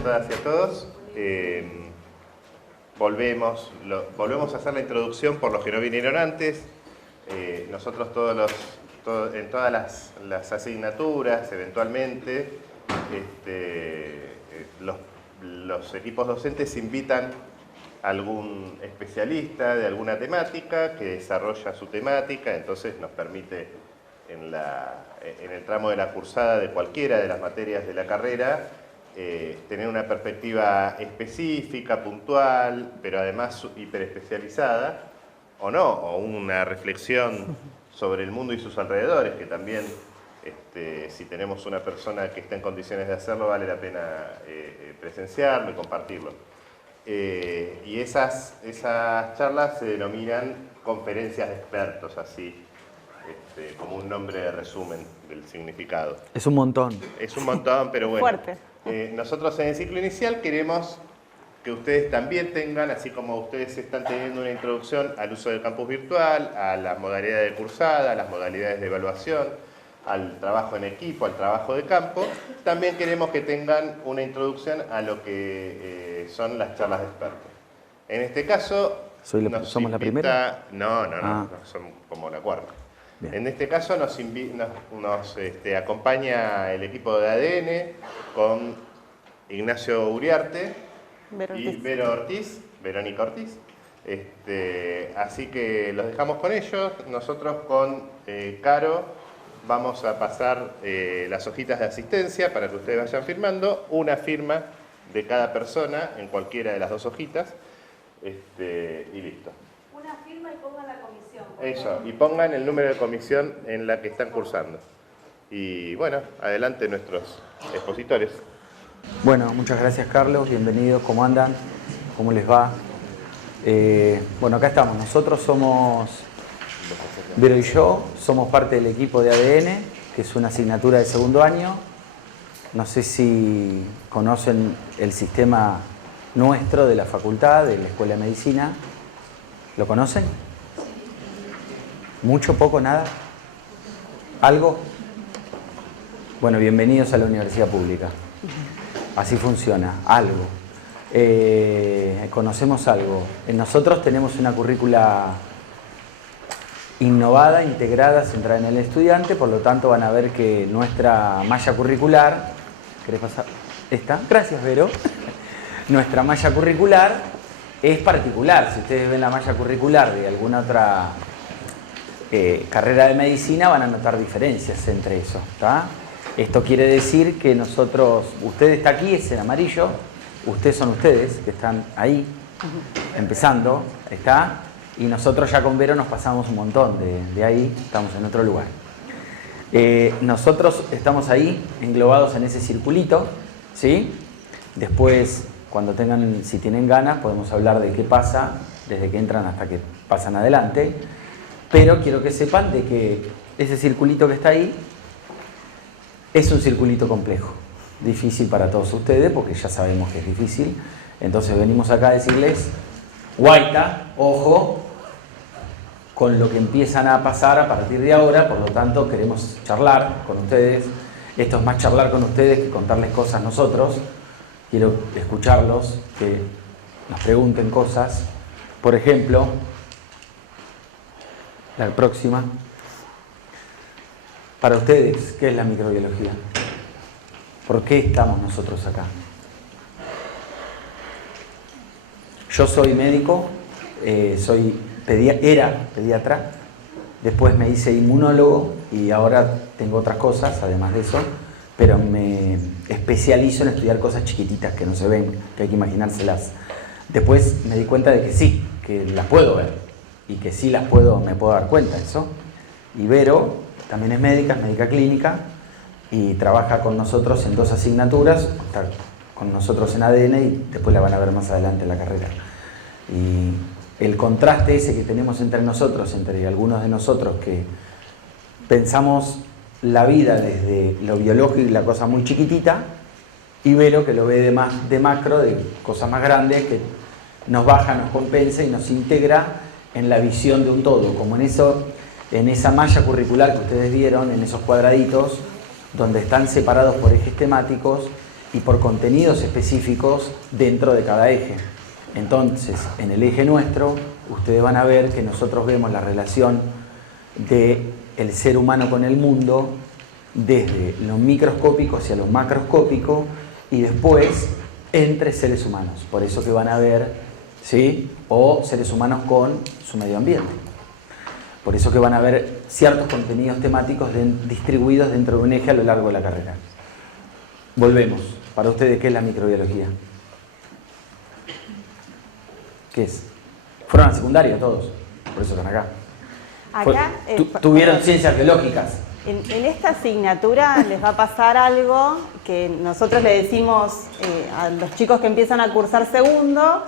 todas y a todos. Volvemos a hacer la introducción por los que no vinieron antes. Nosotros en todas las asignaturas, eventualmente, los equipos docentes invitan a algún especialista de alguna temática que desarrolla su temática, entonces nos permite en el tramo de la cursada de cualquiera de las materias de la carrera tener una perspectiva específica, puntual, pero además hiperespecializada, o no, o una reflexión sobre el mundo y sus alrededores, que también, si tenemos una persona que está en condiciones de hacerlo, vale la pena presenciarlo y compartirlo. Y esas charlas se denominan conferencias de expertos, así, como un nombre de resumen del significado. Es un montón. Es un montón, pero bueno. Fuerte. Nosotros en el ciclo inicial queremos que ustedes también tengan, así como ustedes están teniendo una introducción al uso del campus virtual, a las modalidades de cursada, a las modalidades de evaluación, al trabajo en equipo, al trabajo de campo, también queremos que tengan una introducción a lo que son las charlas de expertos. En este caso... ¿Somos la primera? No, somos como la cuarta. Bien. En este caso nos acompaña el equipo de ADN con Ignacio Uriarte y Verónica Ortiz. Así que los dejamos con ellos. Nosotros con Caro vamos a pasar las hojitas de asistencia para que ustedes vayan firmando. Una firma de cada persona en cualquiera de las dos hojitas. Y listo. Una firma y pongan la comisión. Eso, y pongan el número de comisión en la que están cursando. Y bueno, adelante nuestros expositores. Bueno, muchas gracias Carlos, bienvenidos, ¿cómo andan? ¿Cómo les va? Bueno, acá estamos, nosotros somos, Vero y yo, somos parte del equipo de ADN, que es una asignatura de segundo año. No sé si conocen el sistema nuestro de la facultad, de la Escuela de Medicina. ¿Lo conocen? ¿Mucho, poco, nada? ¿Algo? Bueno, bienvenidos a la universidad pública. Así funciona, algo. Conocemos algo. Nosotros tenemos una currícula innovada, integrada, centrada en el estudiante, por lo tanto van a ver que nuestra malla curricular... ¿Querés pasar? ¿Esta? Gracias, Vero. Nuestra malla curricular es particular. Si ustedes ven la malla curricular de alguna otra carrera de medicina, van a notar diferencias entre eso, ¿tá? Esto quiere decir que nosotros, usted está aquí, es en amarillo, ustedes son ustedes que están ahí, empezando, ¿está? Y nosotros ya con Vero nos pasamos un montón de ahí, estamos en otro lugar. Nosotros estamos ahí, englobados en ese circulito, ¿sí? Después, cuando tengan, si tienen ganas, podemos hablar de qué pasa desde que entran hasta que pasan adelante. Pero quiero que sepan de que ese circulito que está ahí es un circulito complejo, difícil para todos ustedes, porque ya sabemos que es difícil. Entonces venimos acá a decirles, guaita, ojo, con lo que empiezan a pasar a partir de ahora, por lo tanto queremos charlar con ustedes. Esto es más charlar con ustedes que contarles cosas nosotros. Quiero escucharlos, que nos pregunten cosas. Por ejemplo, la próxima. Para ustedes, ¿qué es la microbiología? ¿Por qué estamos nosotros acá? Yo soy médico, era pediatra, después me hice inmunólogo y ahora tengo otras cosas, además de eso, pero me especializo en estudiar cosas chiquititas que no se ven, que hay que imaginárselas. Después me di cuenta de que sí, que las puedo ver y que sí me puedo dar cuenta de eso. Y Vero también es médica clínica y trabaja con nosotros en dos asignaturas, está con nosotros en ADN y después la van a ver más adelante en la carrera. Y el contraste ese que tenemos entre nosotros, entre algunos de nosotros que pensamos la vida desde lo biológico y la cosa muy chiquitita, y Vero que lo ve de macro, de cosas más grandes, que nos baja, nos compensa y nos integra en la visión de un todo, como en esa malla curricular que ustedes vieron, en esos cuadraditos, donde están separados por ejes temáticos, y por contenidos específicos dentro de cada eje. Entonces, en el eje nuestro, ustedes van a ver que nosotros vemos la relación del ser humano con el mundo desde lo microscópico hacia lo macroscópico y después entre seres humanos. Por eso que van a ver, ¿sí? O seres humanos con su medio ambiente. Por eso que van a ver ciertos contenidos temáticos distribuidos dentro de un eje a lo largo de la carrera. Volvemos. Para ustedes, ¿qué es la microbiología? ¿Qué es? Fueron a la secundaria todos, por eso están acá. Acá tuvieron ciencias biológicas. En esta asignatura les va a pasar algo que nosotros le decimos a los chicos que empiezan a cursar segundo,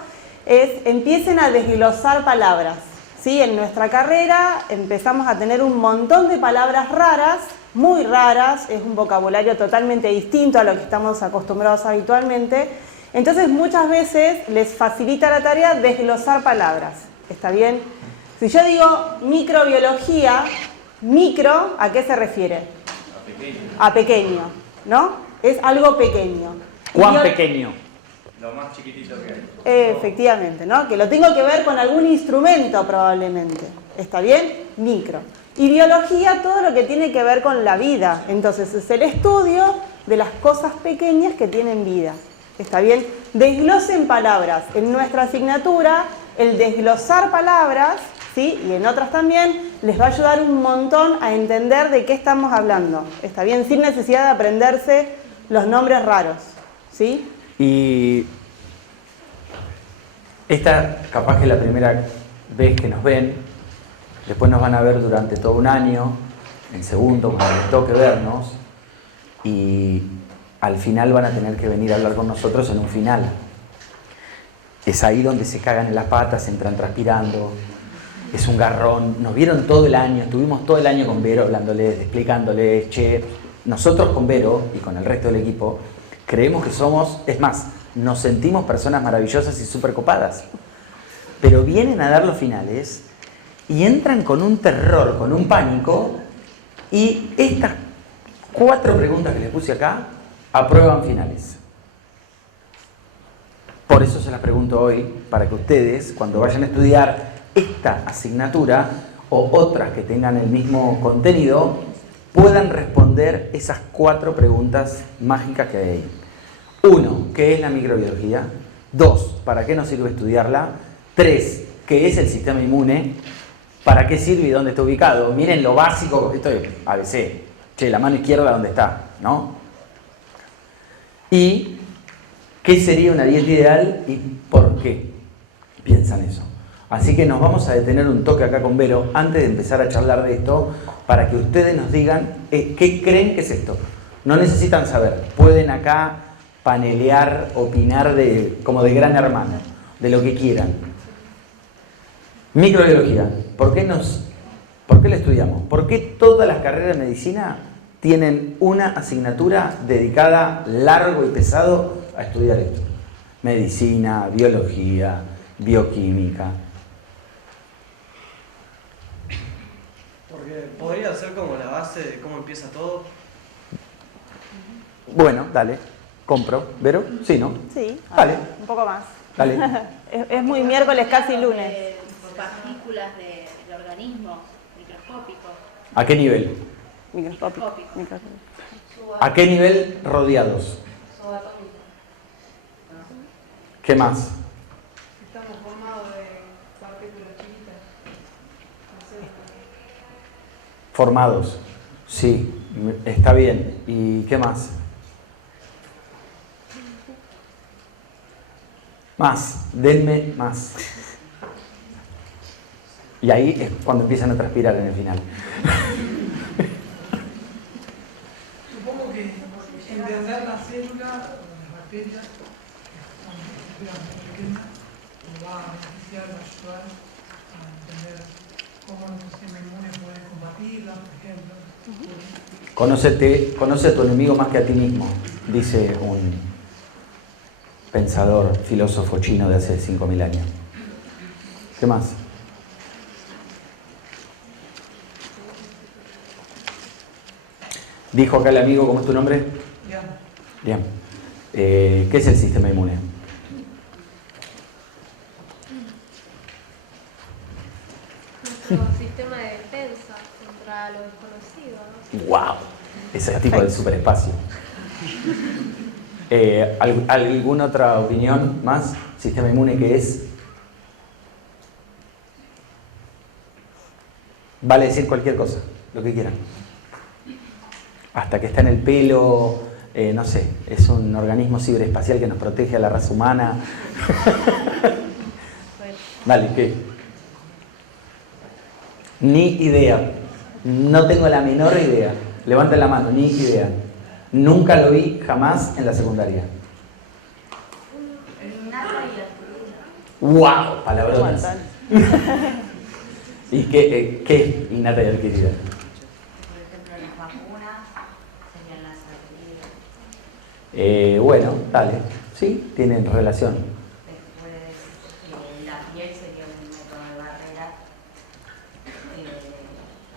es empiecen a desglosar palabras. ¿Sí? En nuestra carrera empezamos a tener un montón de palabras raras, muy raras, es un vocabulario totalmente distinto a lo que estamos acostumbrados habitualmente. Entonces muchas veces les facilita la tarea desglosar palabras. ¿Está bien? Si yo digo microbiología, micro, ¿a qué se refiere? A pequeño. A pequeño, ¿no? Es algo pequeño. ¿Cuán pequeño? Lo más chiquitito que hay. Efectivamente, ¿no? Que lo tengo que ver con algún instrumento probablemente. ¿Está bien? Micro. Y biología, todo lo que tiene que ver con la vida. Entonces es el estudio de las cosas pequeñas que tienen vida. ¿Está bien? Desglosen palabras. En nuestra asignatura, el desglosar palabras, ¿sí? Y en otras también, les va a ayudar un montón a entender de qué estamos hablando. ¿Está bien? Sin necesidad de aprenderse los nombres raros, ¿sí? Y esta capaz que es la primera vez que nos ven, después nos van a ver durante todo un año, en segundo, cuando les toque vernos, y al final van a tener que venir a hablar con nosotros en un final. Es ahí donde se cagan en las patas, entran transpirando, es un garrón. Nos vieron todo el año, estuvimos todo el año con Vero hablándoles, explicándoles, che, nosotros con Vero y con el resto del equipo creemos que somos, es más, nos sentimos personas maravillosas y súper copadas. Pero vienen a dar los finales y entran con un terror, con un pánico, y estas 4 preguntas que les puse acá aprueban finales. Por eso se las pregunto hoy, para que ustedes, cuando vayan a estudiar esta asignatura o otras que tengan el mismo contenido, puedan responder esas 4 preguntas mágicas que hay ahí. 1, ¿qué es la microbiología? 2, ¿para qué nos sirve estudiarla? 3, ¿qué es el sistema inmune? ¿Para qué sirve y dónde está ubicado? Miren lo básico, esto es ABC. Che, la mano izquierda, ¿dónde está? ¿No? ¿Y qué sería una dieta ideal y por qué piensan eso? Así que nos vamos a detener un toque acá con Vero antes de empezar a charlar de esto para que ustedes nos digan qué creen que es esto. No necesitan saber, pueden acá panelear, opinar como de gran hermano, de lo que quieran. Microbiología, ¿por qué la estudiamos? ¿Por qué todas las carreras de medicina tienen una asignatura dedicada largo y pesado a estudiar esto? Medicina, biología, bioquímica. Porque podría ser como la base de cómo empieza todo. Bueno, dale, compro. ¿Vero? Sí, ¿no? Sí, Dale. un poco más. Dale. Es muy miércoles, casi lunes. Partículas del organismo microscópico. ¿A qué nivel? Microscópico. ¿A qué nivel rodeados? ¿Qué más? Estamos formados de partículas chiquitas. Formados. Sí, está bien. ¿Y qué más? Más, denme más. Y ahí es cuando empiezan a transpirar en el final. Supongo que entender la célula, las bacterias, cuando se muy pequeñas, nos va a beneficiar, va a ayudar a entender cómo nuestro sistema inmune puede combatirla, por ejemplo. Conoce a tu enemigo más que a ti mismo, dice un pensador, filósofo chino de hace 5.000 años. ¿Qué más? Dijo acá el amigo, ¿cómo es tu nombre? Ya, Bien. ¿Qué es el sistema inmune? Nuestro sistema de defensa contra lo desconocido, ¿no? ¡Wow! Ese tipo de superespacio. ¿Alguna otra opinión más? ¿Sistema inmune qué es? Vale decir cualquier cosa, lo que quieran. Hasta que está en el pelo, no sé, es un organismo ciberespacial que nos protege a la raza humana. Dale, ¿qué? Ni idea. No tengo la menor idea. Levanten la mano, ni idea. Nunca lo vi jamás en la secundaria. ¡Wow! Palabrotas. ¿Y qué es innata y adquirida? Por ejemplo, las vacunas serían las adquiridas. Bueno, dale. Sí, tienen relación. Después, la piel sería un método de barrera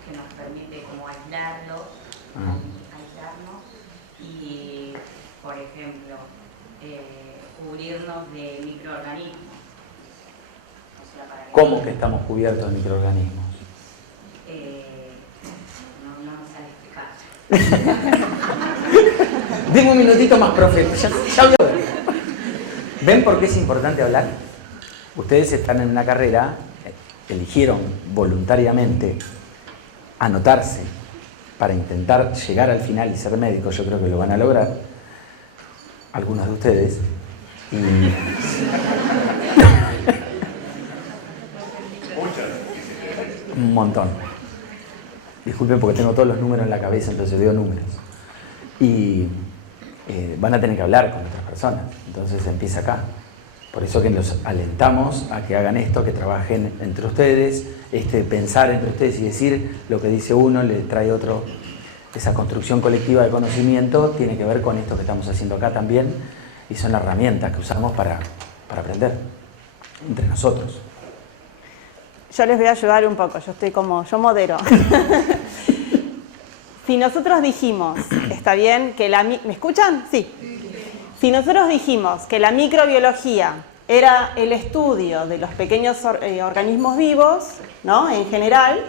que nos permite como aislarnos y, por ejemplo, cubrirnos de microorganismos. O sea, para que ¿Cómo que estamos cubiertos de microorganismos? no me sale explicar. Dime un minutito más, profe. Ya voy a ver. ¿Ven por qué es importante hablar? Ustedes están en una carrera, eligieron voluntariamente anotarse para intentar llegar al final y ser médicos. Yo creo que lo van a lograr. Algunos de ustedes. Y... un montón. Disculpen porque tengo todos los números en la cabeza, entonces veo números. Y van a tener que hablar con otras personas. Entonces empieza acá. Por eso que los alentamos a que hagan esto, que trabajen entre ustedes, pensar entre ustedes y decir lo que dice uno, le trae otro. Esa construcción colectiva de conocimiento tiene que ver con esto que estamos haciendo acá también, y son herramientas que usamos para aprender entre nosotros. Yo les voy a ayudar un poco, yo modero. Si nosotros dijimos, está bien, que ¿me escuchan? Sí. Si nosotros dijimos que la microbiología era el estudio de los pequeños organismos vivos, ¿no? En general,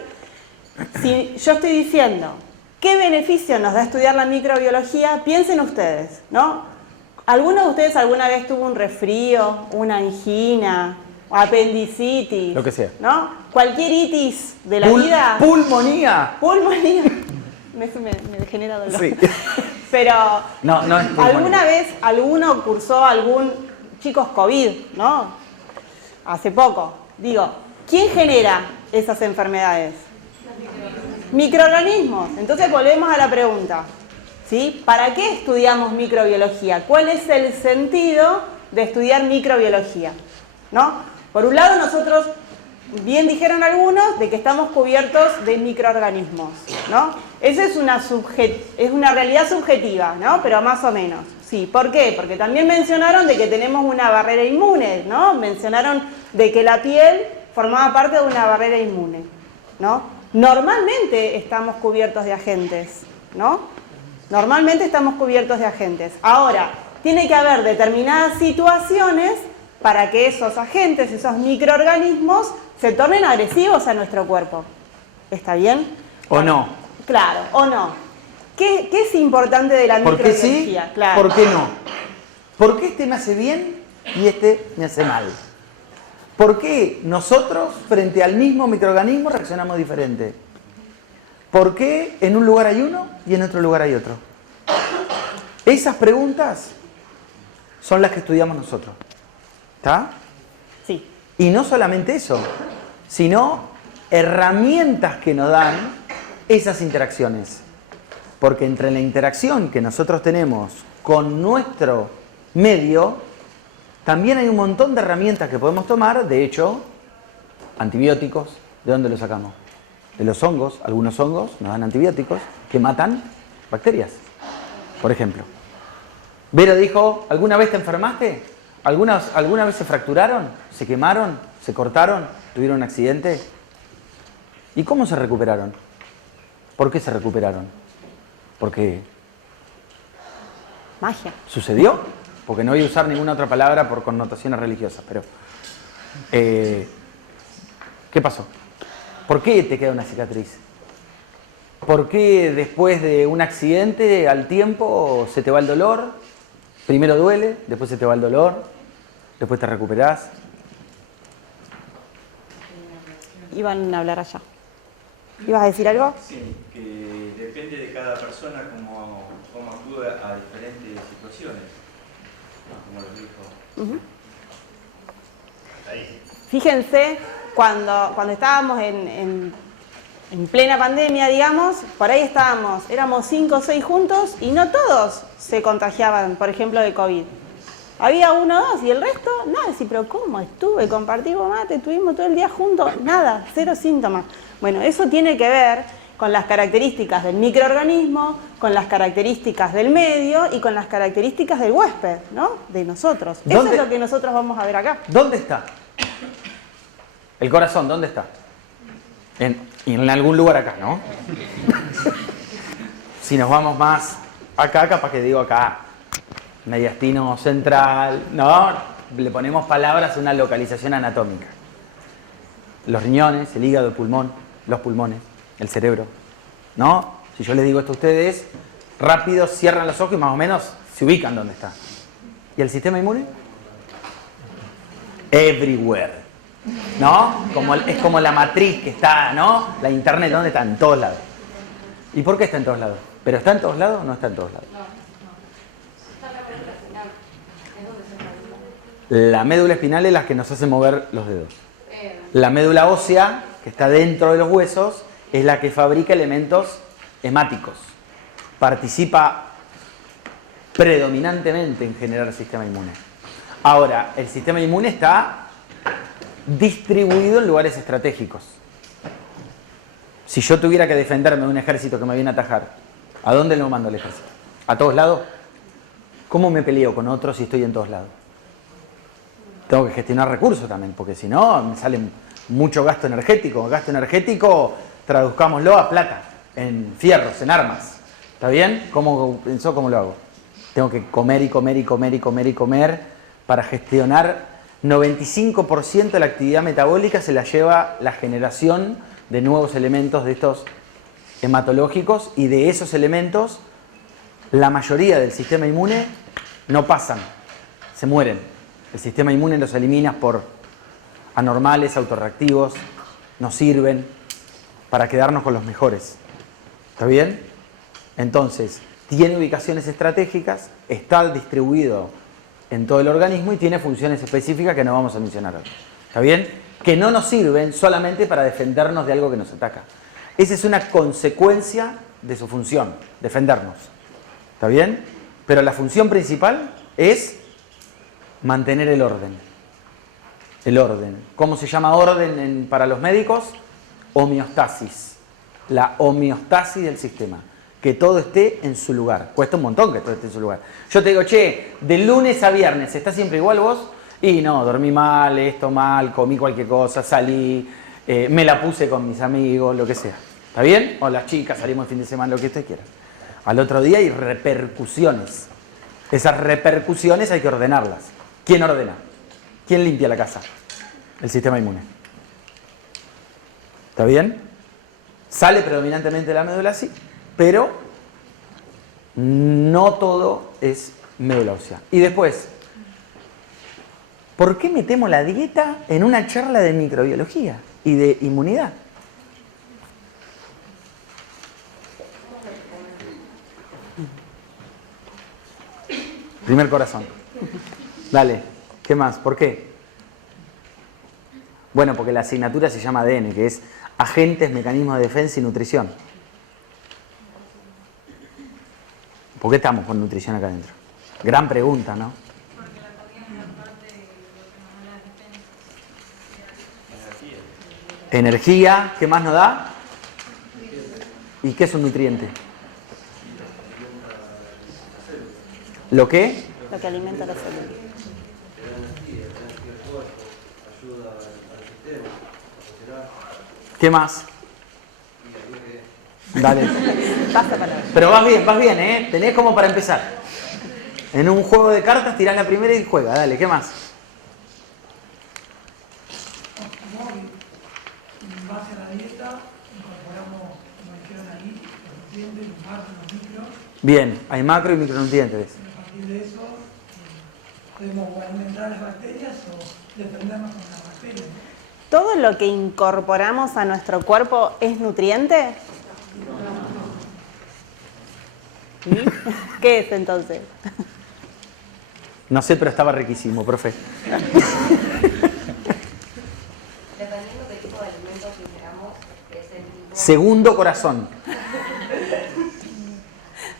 si yo estoy diciendo, ¿qué beneficio nos da estudiar la microbiología? Piensen ustedes, ¿no? ¿Alguno de ustedes alguna vez tuvo un resfrío, una angina, apendicitis? Lo que sea. ¿No? Cualquier itis de la vida. ¡Pulmonía! Pulmonía. Me genera dolor. Sí. Pero, No es pulmonía. ¿alguna vez alguno cursó chicos, COVID, ¿no? Hace poco. Digo, ¿quién genera esas enfermedades? Microorganismos. Entonces volvemos a la pregunta, ¿sí? ¿Para qué estudiamos microbiología? ¿Cuál es el sentido de estudiar microbiología? ¿No? Por un lado, nosotros, bien dijeron algunos, de que estamos cubiertos de microorganismos, ¿no? Eso es una realidad subjetiva, ¿no? Pero más o menos. Sí, ¿por qué? Porque también mencionaron de que tenemos una barrera inmune, ¿no? Mencionaron de que la piel formaba parte de una barrera inmune, ¿no? Normalmente estamos cubiertos de agentes, ¿no? Normalmente estamos cubiertos de agentes. Ahora, tiene que haber determinadas situaciones para que esos agentes, esos microorganismos, se tornen agresivos a nuestro cuerpo. ¿Está bien? ¿O no? Claro, o no. ¿Qué es importante de la ¿Por qué microbiología? sí? Claro. ¿Por qué no? ¿Por qué este me hace bien y este me hace mal? ¿Por qué nosotros, frente al mismo microorganismo, reaccionamos diferente? ¿Por qué en un lugar hay uno y en otro lugar hay otro? Esas preguntas son las que estudiamos nosotros. ¿Está? Sí. Y no solamente eso, sino herramientas que nos dan esas interacciones. Porque entre la interacción que nosotros tenemos con nuestro medio, también hay un montón de herramientas que podemos tomar. De hecho, antibióticos, ¿de dónde los sacamos? De los hongos. Algunos hongos nos dan antibióticos que matan bacterias, por ejemplo. Vero dijo, ¿alguna vez te enfermaste? ¿Alguna vez se fracturaron? ¿Se quemaron? ¿Se cortaron? ¿Tuvieron un accidente? ¿Y cómo se recuperaron? ¿Por qué se recuperaron? Porque Magia. sucedió. porque no voy a usar ninguna otra palabra por connotaciones religiosas, pero ¿qué pasó? ¿Por qué te queda una cicatriz? ¿Por qué después de un accidente al tiempo se te va el dolor? Primero duele, después se te va el dolor, después te recuperás. Iban a hablar allá. ¿Ibas a decir algo? Sí, que depende de cada persona cómo actúa a diferentes situaciones, como lo dijo. Fíjense, cuando estábamos en plena pandemia, digamos, por ahí éramos 5 o 6 juntos y no todos se contagiaban, por ejemplo, de COVID. Había 1 o 2 y el resto, nada. Sí, pero ¿cómo? Compartimos mate, estuvimos todo el día juntos, nada, 0 síntomas. Bueno, eso tiene que ver con las características del microorganismo, con las características del medio y con las características del huésped, ¿no? De nosotros. Eso es lo que nosotros vamos a ver acá. ¿Dónde está? El corazón, ¿dónde está? En algún lugar acá, ¿no? Si nos vamos más acá, capaz que digo acá, mediastino central, ¿no? Le ponemos palabras a una localización anatómica. Los riñones, el hígado, el pulmón, los pulmones, el cerebro, ¿no? Si yo les digo esto a ustedes, rápido cierran los ojos y más o menos se ubican dónde está. ¿Y el sistema inmune? Everywhere, ¿no? Es como la matriz que está, ¿no? La internet, ¿dónde está? En todos lados. ¿Y por qué está en todos lados? ¿Pero está en todos lados o no está en todos lados? La médula espinal es la que nos hace mover los dedos. La médula ósea, que está dentro de los huesos, es la que fabrica elementos hemáticos. Participa predominantemente en generar el sistema inmune. Ahora, el sistema inmune está distribuido en lugares estratégicos. Si yo tuviera que defenderme de un ejército que me viene a atajar, ¿a dónde lo mando el ejército? ¿A todos lados? ¿Cómo me peleo con otros si estoy en todos lados? Tengo que gestionar recursos también, porque si no, me sale mucho gasto energético. Gasto energético, traduzcámoslo a plata, en fierros, en armas. ¿Está bien? ¿Cómo lo hago? Tengo que comer y comer y comer y comer y comer para gestionar. 95% de la actividad metabólica se la lleva la generación de nuevos elementos de estos hematológicos, y de esos elementos la mayoría del sistema inmune no pasan, se mueren. El sistema inmune los elimina por anormales, autorreactivos, nos sirven para quedarnos con los mejores. ¿Está bien? Entonces, tiene ubicaciones estratégicas, está distribuido en todo el organismo y tiene funciones específicas que no vamos a mencionar ahora. ¿Está bien? Que no nos sirven solamente para defendernos de algo que nos ataca. Esa es una consecuencia de su función, defendernos. ¿Está bien? Pero la función principal es mantener el orden. El orden. ¿Cómo se llama orden para los médicos? Homeostasis. La homeostasis del sistema. Que todo esté en su lugar. Cuesta un montón que todo esté en su lugar. Yo te digo, che, de lunes a viernes, ¿estás siempre igual vos? Y no, dormí mal, esto mal, comí cualquier cosa, salí, me la puse con mis amigos, lo que sea. ¿Está bien? O las chicas, salimos el fin de semana, lo que usted quiera. Al otro día hay repercusiones. Esas repercusiones hay que ordenarlas. ¿Quién ordena? ¿Quién limpia la casa? El sistema inmune. ¿Está bien? Sale predominantemente de la médula, sí, pero no todo es médula ósea. Y después, ¿por qué metemos la dieta en una charla de microbiología y de inmunidad? Primer corazón. Dale, ¿qué más? ¿Por qué? Bueno, porque la asignatura se llama ADN, que es Agentes, Mecanismos de Defensa y Nutrición. ¿Por qué estamos con nutrición acá adentro? Gran pregunta, ¿no? Porque la comida es la parte de lo que nos da la defensa. Energía, ¿qué más nos da? ¿Y qué es un nutriente? ¿Lo qué? Lo que alimenta la célula. ¿Qué más? Dale. Pasa palabra. Pero vas bien, ¿eh? Tenés como para empezar. En un juego de cartas tirás la primera y juega. Dale, ¿qué más? En base a la dieta, incorporamos, como dijeron ahí, los nutrientes, los macros, los micros. Bien, hay macro y micronutrientes. Y a partir de eso, podemos alimentar las bacterias o defendernos contra las bacterias. ¿Todo lo que incorporamos a nuestro cuerpo es nutriente? ¿Sí? ¿Qué es entonces? No sé, pero estaba riquísimo, profe. Dependiendo del tipo de alimentos que ingeramos, es el tipo... Segundo corazón.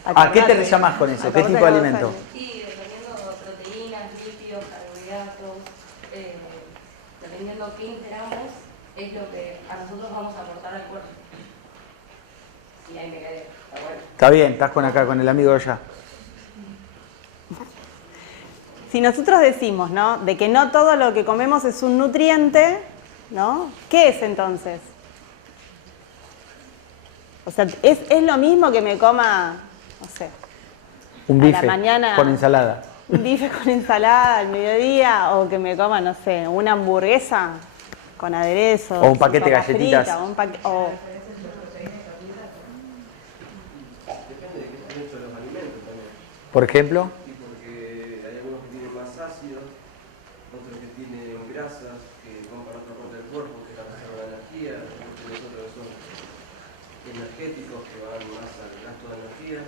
¿A qué te Acordate. llamas con eso? ¿Qué Acordate tipo de que alimento? Y dependiendo de proteínas, lípidos, carbohidratos, dependiendo qué ingeramos, es lo que a nosotros vamos a aportar al cuerpo. Y ahí me quedé, está bueno. Está bien, estás con acá, con el amigo de allá. Si nosotros decimos, ¿no?, de que no todo lo que comemos es un nutriente, ¿no? ¿Qué es entonces? O sea, ¿es lo mismo que me coma, no sé, Un a la bife mañana con ensalada. un bife con ensalada al mediodía, o que me coma, no sé, una hamburguesa con aderezo, O un paquete de papa galletitas. frita, o Depende de qué están hechos los alimentos también. Por ejemplo, Y porque hay algunos que tienen más ácidos, otros que tienen grasas, que van para otra parte del cuerpo, que es la reserva de energía, otros que son energéticos, que van más al gasto de energía.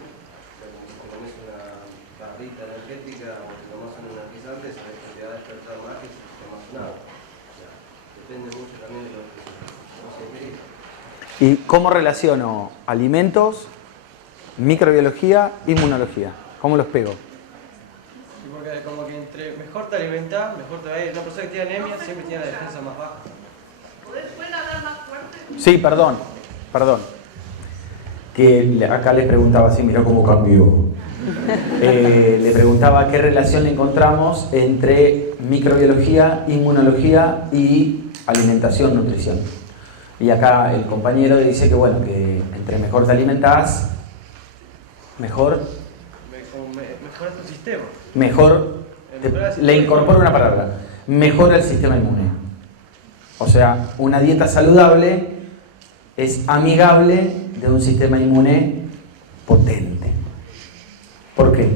Pero si te comes una barrita energética o te tomas un energizante, sabes que te va a despertar más que si te tomas un agua. O sea, depende mucho también de lo que se ingerir. ¿y cómo relaciono alimentos, microbiología, inmunología? ¿Cómo los pego? Sí, porque como que entre mejor te alimentas, mejor te va a ir. Una persona que tiene anemia siempre tiene la defensa más baja. ¿Pueden hablar más fuerte? Sí, perdón. Que acá les preguntaba, sí, mira cómo cambió. Le preguntaba qué relación encontramos entre microbiología, inmunología y alimentación, nutrición. Y acá el compañero dice que bueno, que entre mejor te alimentás, mejor Mejora tu sistema. le incorporo una palabra, mejora el sistema inmune. O sea, una dieta saludable es amigable de un sistema inmune potente. ¿Por qué?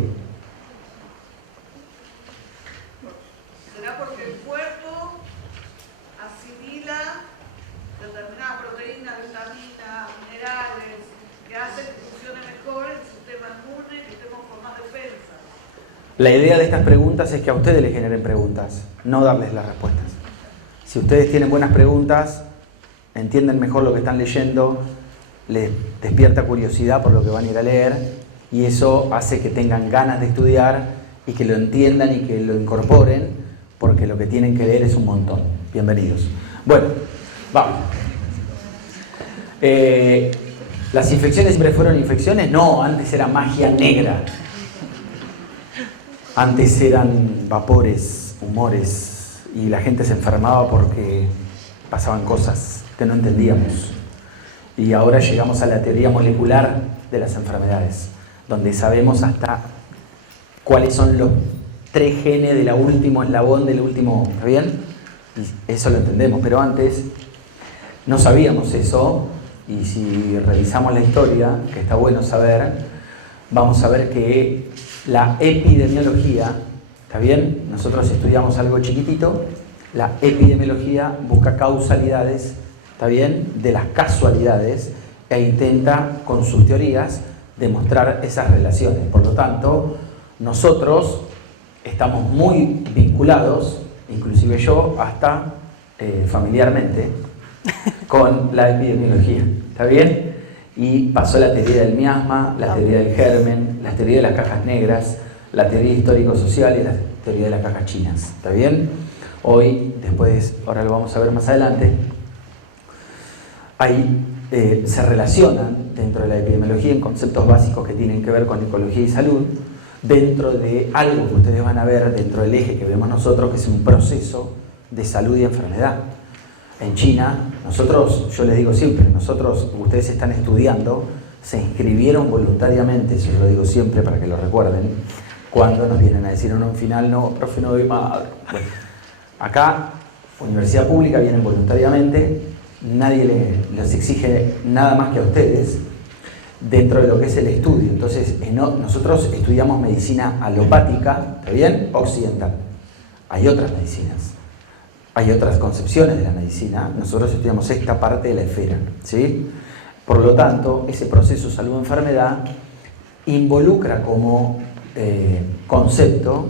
¿Será porque el cuerpo asimila determinadas proteínas, vitaminas, minerales, que hacen que funcione mejor el sistema inmune, que estemos con más defensa? La idea de estas preguntas es que a ustedes les generen preguntas, no darles las respuestas. Si ustedes tienen buenas preguntas, entienden mejor lo que están leyendo, les despierta curiosidad por lo que van a ir a leer y eso hace que tengan ganas de estudiar y que lo entiendan y que lo incorporen porque lo que tienen que leer es un montón. Bienvenidos. Bueno, vamos. ¿Las infecciones siempre fueron infecciones? No, antes era magia negra. Antes eran vapores, humores, y la gente se enfermaba porque pasaban cosas que no entendíamos. Y ahora llegamos a la teoría molecular de las enfermedades, donde sabemos hasta cuáles son los 3 genes del último eslabón, del último, ¿está bien? Y eso lo entendemos, pero antes no sabíamos eso, y si revisamos la historia, que está bueno saber, vamos a ver que la epidemiología, ¿está bien? Nosotros estudiamos algo chiquitito, la epidemiología busca causalidades, ¿está bien?, de las casualidades e intenta con sus teorías demostrar esas relaciones. Por lo tanto, nosotros estamos muy vinculados, inclusive yo, hasta familiarmente, con la epidemiología, ¿está bien? Y pasó la teoría del miasma, la teoría del germen, la teoría de las cajas negras, la teoría histórico-social y la teoría de las cajas chinas, ¿está bien? Hoy, después, ahora lo vamos a ver más adelante, ahí se relacionan dentro de la epidemiología en conceptos básicos que tienen que ver con ecología y salud, dentro de algo que ustedes van a ver dentro del eje que vemos nosotros, que es un proceso de salud y enfermedad. En China, nosotros, yo les digo siempre, ustedes están estudiando, se inscribieron voluntariamente, eso yo lo digo siempre para que lo recuerden, cuando nos vienen a decir en un final, no, profe, no doy más. Bueno, acá, universidad pública, vienen voluntariamente, nadie les exige nada más que a ustedes dentro de lo que es el estudio. Entonces, nosotros estudiamos medicina alopática, ¿está bien? Occidental. Hay otras medicinas, hay otras concepciones de la medicina. Nosotros estudiamos esta parte de la esfera, ¿sí? Por lo tanto, ese proceso salud-enfermedad involucra como concepto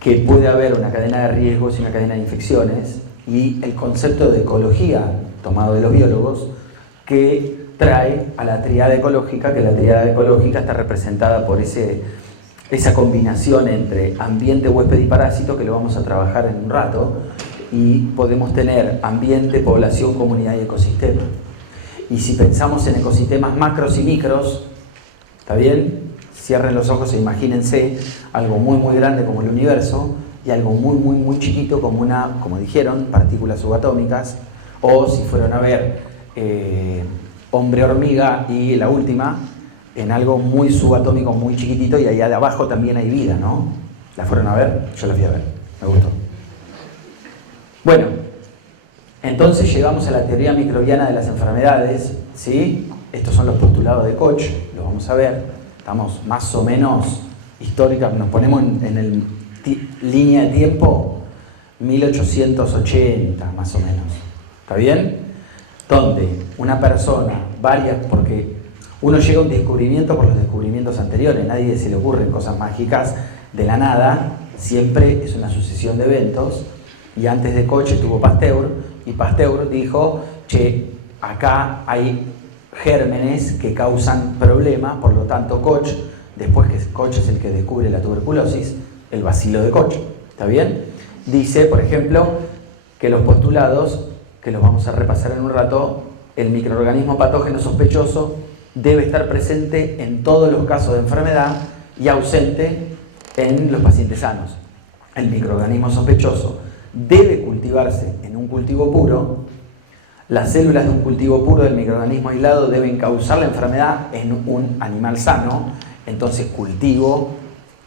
que puede haber una cadena de riesgos y una cadena de infecciones, y el concepto de ecología tomado de los biólogos que trae a la tríada ecológica, que la tríada ecológica está representada por esa combinación entre ambiente, huésped y parásito, que lo vamos a trabajar en un rato, y podemos tener ambiente, población, comunidad y ecosistema. Y si pensamos en ecosistemas macros y micros, ¿está bien? Cierren los ojos e imagínense algo muy muy grande como el universo y algo muy muy muy chiquito como como dijeron, partículas subatómicas, o si fueron a ver Hombre Hormiga y la última, en algo muy subatómico, muy chiquitito, y allá de abajo también hay vida, ¿no? ¿La fueron a ver? Yo la fui a ver, me gustó. Bueno, entonces llegamos a la teoría microbiana de las enfermedades, ¿sí? Estos son los postulados de Koch, los vamos a ver. Estamos más o menos históricas, nos ponemos en línea de tiempo 1880, más o menos. ¿Está bien? Donde una persona, porque uno llega a un descubrimiento por los descubrimientos anteriores, nadie se le ocurren cosas mágicas de la nada, siempre es una sucesión de eventos, y antes de Koch estuvo Pasteur, y Pasteur dijo, che, acá hay gérmenes que causan problemas, por lo tanto Koch, después que Koch es el que descubre la tuberculosis, el bacilo de Koch, ¿está bien? Dice, por ejemplo, que los postulados, que los vamos a repasar en un rato, el microorganismo patógeno sospechoso debe estar presente en todos los casos de enfermedad y ausente en los pacientes sanos. El microorganismo sospechoso debe cultivarse en un cultivo puro. Las células de un cultivo puro del microorganismo aislado deben causar la enfermedad en un animal sano. Entonces cultivo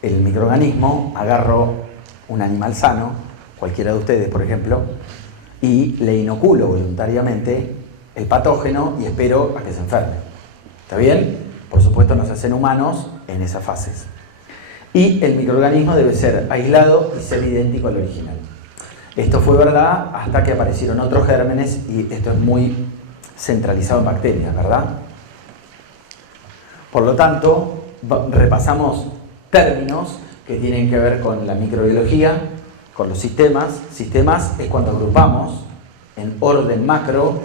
el microorganismo, agarro un animal sano, cualquiera de ustedes por ejemplo, y le inoculo voluntariamente el patógeno y espero a que se enferme. ¿Está bien? Por supuesto no se hacen humanos en esas fases. Y el microorganismo debe ser aislado y ser idéntico al original. Esto fue verdad hasta que aparecieron otros gérmenes, y esto es muy centralizado en bacterias, ¿verdad? Por lo tanto, repasamos términos que tienen que ver con la microbiología, con los sistemas. Sistemas es cuando agrupamos en orden macro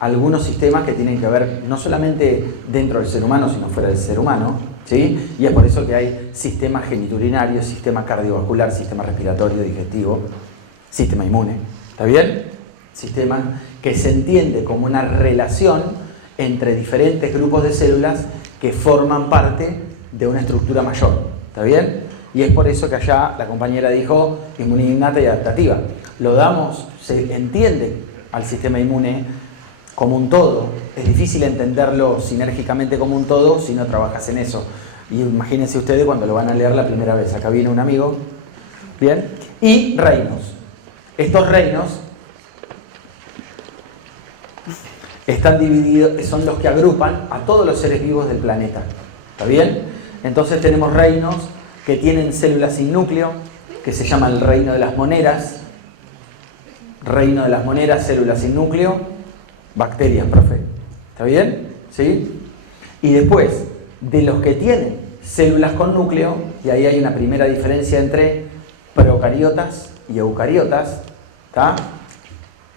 algunos sistemas que tienen que ver no solamente dentro del ser humano, sino fuera del ser humano, ¿sí? Y es por eso que hay sistema genitourinario, sistema cardiovascular, sistema respiratorio, digestivo, sistema inmune, ¿está bien? Sistema que se entiende como una relación entre diferentes grupos de células que forman parte de una estructura mayor, ¿está bien? Y es por eso que allá la compañera dijo inmunidad innata y adaptativa. Lo damos, se entiende al sistema inmune como un todo. Es difícil entenderlo sinérgicamente como un todo si no trabajas en eso. Y imagínense ustedes cuando lo van a leer la primera vez. Acá viene un amigo, ¿bien? Y reinos. Estos reinos están divididos, son los que agrupan a todos los seres vivos del planeta. ¿Está bien? Entonces tenemos reinos que tienen células sin núcleo, que se llama el reino de las moneras. Reino de las moneras, células sin núcleo, bacterias, profe. ¿Está bien? ¿Sí? Y después, de los que tienen células con núcleo, y ahí hay una primera diferencia entre procariotas y eucariotas, ¿está?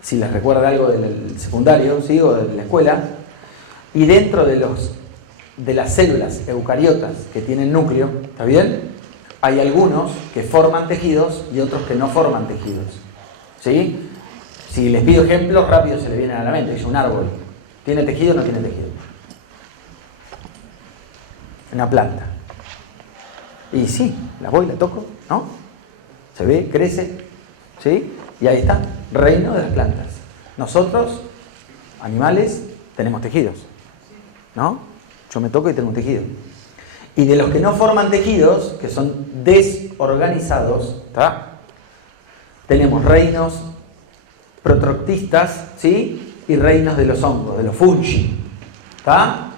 Si les recuerda algo del secundario, ¿sí? O de la escuela. Y dentro de las células eucariotas que tienen núcleo, ¿está bien? Hay algunos que forman tejidos y otros que no forman tejidos, ¿sí? Si les pido ejemplos, rápido se le vienen a la mente. Es un árbol. ¿Tiene tejido o no tiene tejido? Una planta. Y sí, la voy, la toco, ¿no? Se ve, crece, ¿sí? Y ahí está, reino de las plantas. Nosotros, animales, tenemos tejidos, ¿no? Yo me toco y tengo un tejido. Y de los que no forman tejidos, que son desorganizados, ¿tá? Tenemos reinos protroctistas, ¿sí? Y reinos de los hongos, de los fungi, ¿tá?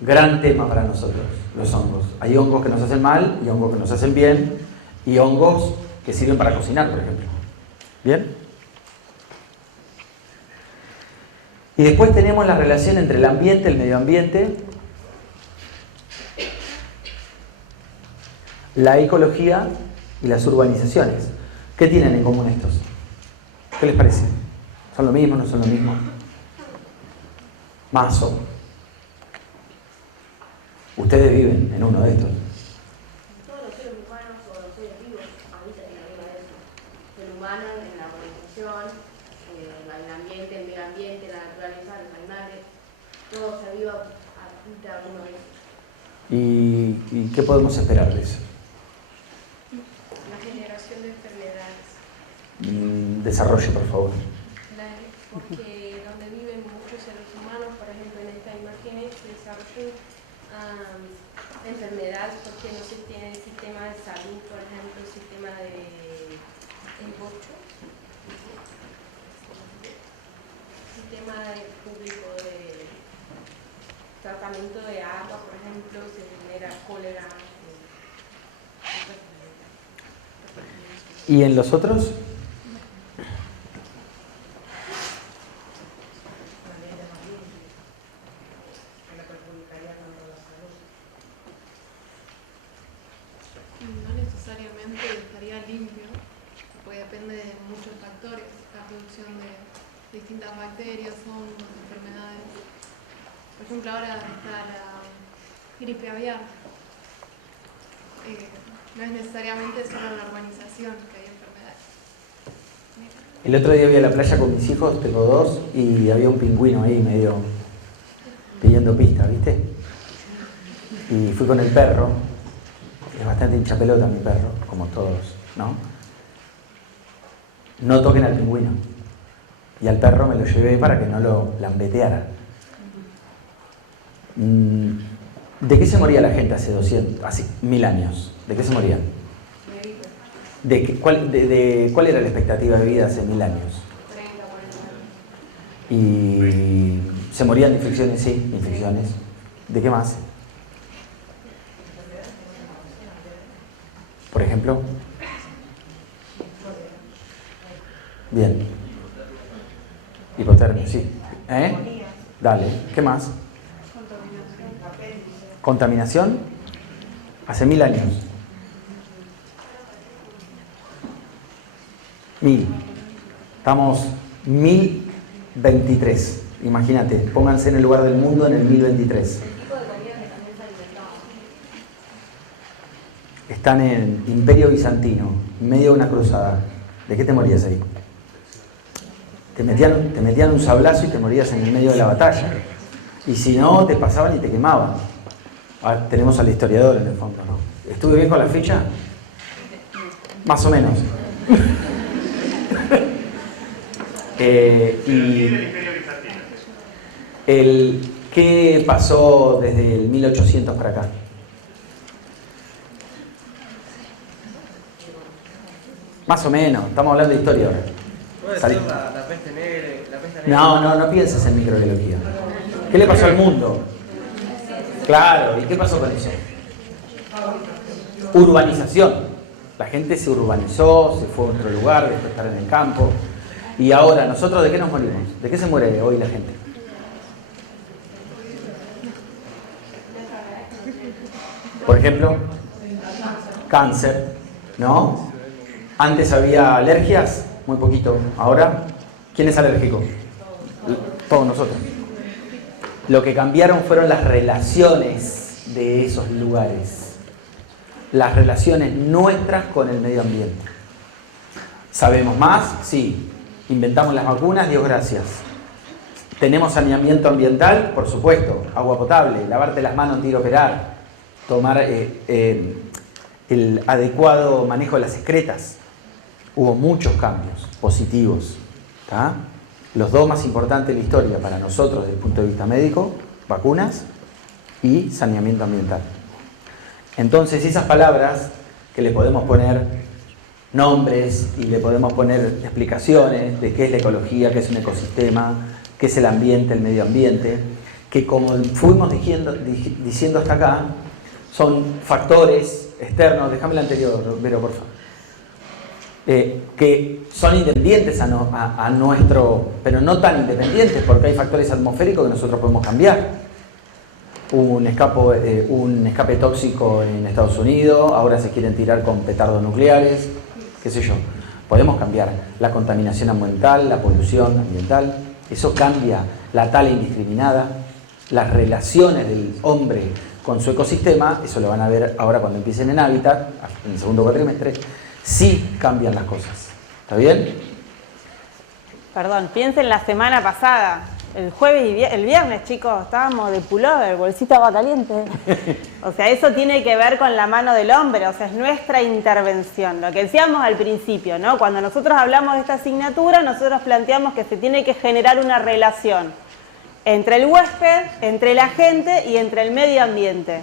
Gran tema para nosotros, los hongos. Hay hongos que nos hacen mal y hongos que nos hacen bien, y hongos que sirven para cocinar, por ejemplo. ¿Bien? Y después tenemos la relación entre el ambiente, el medio ambiente, la ecología y las urbanizaciones. ¿Qué tienen en común estos? ¿Qué les parece? ¿Son lo mismo? ¿No son lo mismo? Más o menos. Ustedes viven en uno de estos. Todos los seres humanos o los seres vivos habitan en arriba de eso. El ser humano en la urbanización, el ambiente, el medio ambiente, la naturaleza, los animales, todo ser vivo habita uno de esos. ¿Y qué podemos esperar de eso? La generación de enfermedades. Desarrollo, por favor. Porque donde viven muchos seres humanos, por ejemplo, en esta imagen se desarrollan enfermedades porque no se tiene el sistema de salud, por ejemplo, el sistema de bocho, sistema público de tratamiento de agua, por ejemplo, se genera cólera. ¿Y en los otros? No necesariamente estaría limpio, porque depende de muchos factores, la producción de distintas bacterias, hongos, enfermedades. Por ejemplo, ahora está la gripe aviar. No es necesariamente solo en la urbanización que hay enfermedades. El otro día fui a la playa con mis hijos, tengo dos, y había un pingüino ahí medio pidiendo pista, ¿viste? Y fui con el perro. Es bastante hinchapelota mi perro, como todos, ¿no? No toquen al pingüino. Y al perro me lo llevé para que no lo lambeteara. ¿De qué se moría la gente hace 1000 años? ¿De qué se moría? ¿Cuál era la expectativa de vida hace 1000 años? Y se morían de infecciones, sí, infecciones. ¿De qué más? Por ejemplo. Bien. Hipotermia, sí. Dale, ¿qué más? Contaminación. Hace 1000 años. 1000. Estamos 1023. Imagínate, pónganse en el lugar del mundo en el 1023. Están en Imperio Bizantino, en medio de una cruzada. ¿De qué te morías ahí? Te metían un sablazo y te morías en el medio de la batalla. Y si no, te pasaban y te quemaban. Ahora tenemos al historiador en el fondo, ¿no? ¿Estuve bien con la ficha? Más o menos. ¿Qué pasó desde el 1800 para acá? Más o menos, estamos hablando de historia ahora. ¿Puede ser la peste negra? No pienses en microbiología. ¿Qué le pasó al mundo? Claro, ¿y qué pasó con eso? Urbanización. La gente se urbanizó, se fue a otro lugar, dejó de estar en el campo. Y ahora, ¿nosotros de qué nos morimos? ¿De qué se muere hoy la gente? Por ejemplo, cáncer, ¿no? Antes había alergias, muy poquito. Ahora, ¿quién es alérgico? Todos nosotros. Lo que cambiaron fueron las relaciones de esos lugares. Las relaciones nuestras con el medio ambiente. ¿Sabemos más? Sí. Inventamos las vacunas, Dios gracias. ¿Tenemos saneamiento ambiental? Por supuesto. Agua potable, lavarte las manos antes de operar, tomar el adecuado manejo de las excretas. Hubo muchos cambios positivos. ¿Tá? Los dos más importantes de la historia para nosotros desde el punto de vista médico, vacunas y saneamiento ambiental. Entonces esas palabras que le podemos poner nombres y le podemos poner explicaciones de qué es la ecología, qué es un ecosistema, qué es el ambiente, el medio ambiente, que como fuimos diciendo hasta acá, son factores externos, déjame el anterior, Vero, por favor, que son independientes a nuestro, pero no tan independientes, porque hay factores atmosféricos que nosotros podemos cambiar. Un escape tóxico en Estados Unidos, ahora se quieren tirar con petardos nucleares, qué sé yo. Podemos cambiar la contaminación ambiental, la polución ambiental, eso cambia la tala indiscriminada, las relaciones del hombre con su ecosistema, eso lo van a ver ahora cuando empiecen en Hábitat, en el segundo cuatrimestre, sí cambian las cosas. ¿Está bien? Perdón, piensen la semana pasada. El jueves y el viernes, chicos, estábamos de pullover, bolsita de agua caliente. O sea, eso tiene que ver con la mano del hombre, o sea, es nuestra intervención. Lo que decíamos al principio, ¿no? Cuando nosotros hablamos de esta asignatura, nosotros planteamos que se tiene que generar una relación entre el huésped, entre la gente y entre el medio ambiente,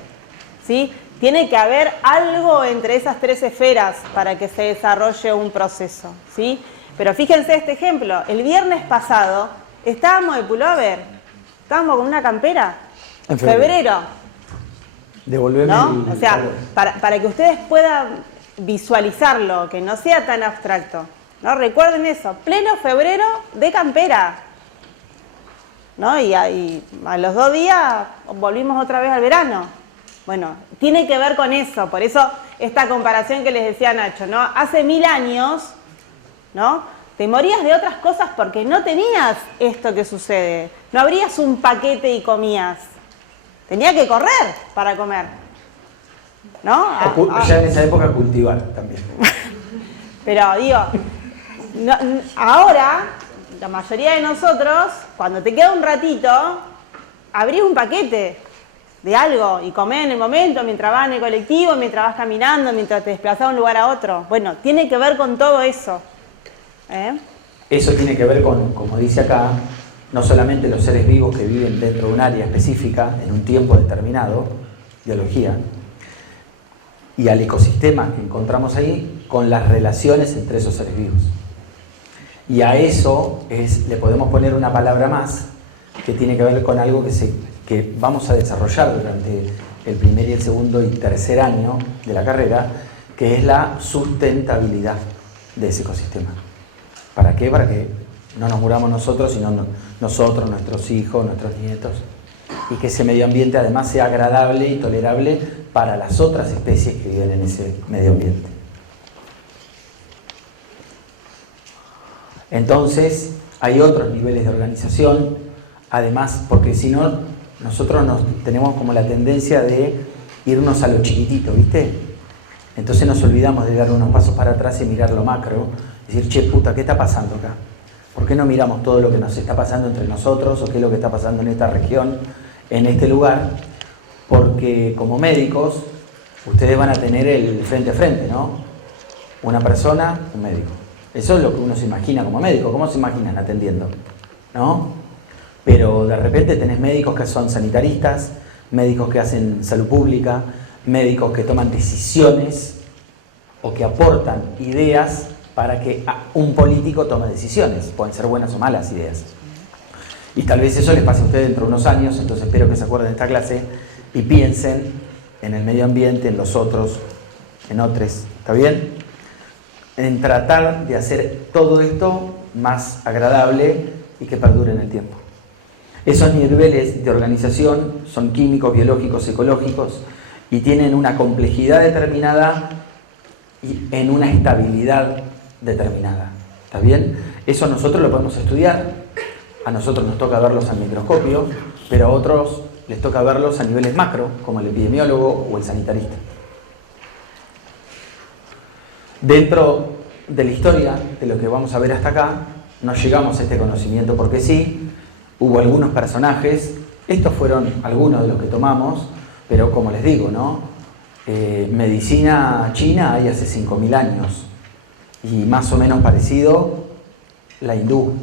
¿sí? Tiene que haber algo entre esas tres esferas para que se desarrolle un proceso, ¿sí? Pero fíjense este ejemplo, el viernes pasado estábamos de pullover, estábamos con una campera, en febrero. Devolveme ¿no? O sea, para que ustedes puedan visualizarlo, que no sea tan abstracto, ¿no? Recuerden eso, pleno febrero de campera, ¿no? Y a los 2 días volvimos otra vez al verano. Bueno, tiene que ver con eso, por eso esta comparación que les decía Nacho, ¿no? Hace 1000 años, ¿no? Te morías de otras cosas porque no tenías esto que sucede. No abrías un paquete y comías. Tenía que correr para comer, ¿no? Ya en esa época cultivar también. Pero digo, ahora, la mayoría de nosotros, cuando te queda un ratito, abrís un paquete de algo y comés en el momento, mientras vas en el colectivo, mientras vas caminando, mientras te desplazás de un lugar a otro. Bueno, tiene que ver con todo eso. Eso tiene que ver con, como dice acá, no solamente los seres vivos que viven dentro de un área específica, en un tiempo determinado, biología, y al ecosistema que encontramos ahí, con las relaciones entre esos seres vivos. Y a eso le podemos poner una palabra más, que tiene que ver con algo que vamos a desarrollar durante el primer y el segundo y tercer año de la carrera, que es la sustentabilidad de ese ecosistema. ¿Para qué? Para que no nos muramos nosotros, sino nosotros, nuestros hijos, nuestros nietos. Y que ese medio ambiente además sea agradable y tolerable para las otras especies que viven en ese medio ambiente. Entonces, hay otros niveles de organización, además, porque si no, nosotros tenemos como la tendencia de irnos a lo chiquitito, ¿viste? Entonces nos olvidamos de dar unos pasos para atrás y mirar lo macro. Decir, che, puta, ¿qué está pasando acá? ¿Por qué no miramos todo lo que nos está pasando entre nosotros o qué es lo que está pasando en esta región, en este lugar? Porque como médicos, ustedes van a tener el frente a frente, ¿no? Una persona, un médico. Eso es lo que uno se imagina como médico. ¿Cómo se imaginan atendiendo? ¿No? Pero de repente tenés médicos que son sanitaristas, médicos que hacen salud pública, médicos que toman decisiones o que aportan ideas para que un político tome decisiones. Pueden ser buenas o malas ideas. Y tal vez eso les pase a ustedes dentro de unos años, entonces espero que se acuerden de esta clase y piensen en el medio ambiente, en los otros, en otros. ¿Está bien? En tratar de hacer todo esto más agradable y que perdure en el tiempo. Esos niveles de organización son químicos, biológicos, ecológicos y tienen una complejidad determinada y en una estabilidad determinada. ¿Está bien? Eso nosotros lo podemos estudiar. A nosotros nos toca verlos al microscopio, pero a otros les toca verlos a niveles macro, como el epidemiólogo o el sanitarista. Dentro de la historia, de lo que vamos a ver hasta acá, no llegamos a este conocimiento porque sí, hubo algunos personajes, estos fueron algunos de los que tomamos, pero como les digo, ¿no? Medicina china hay hace 5000 años y más o menos parecido la hindú,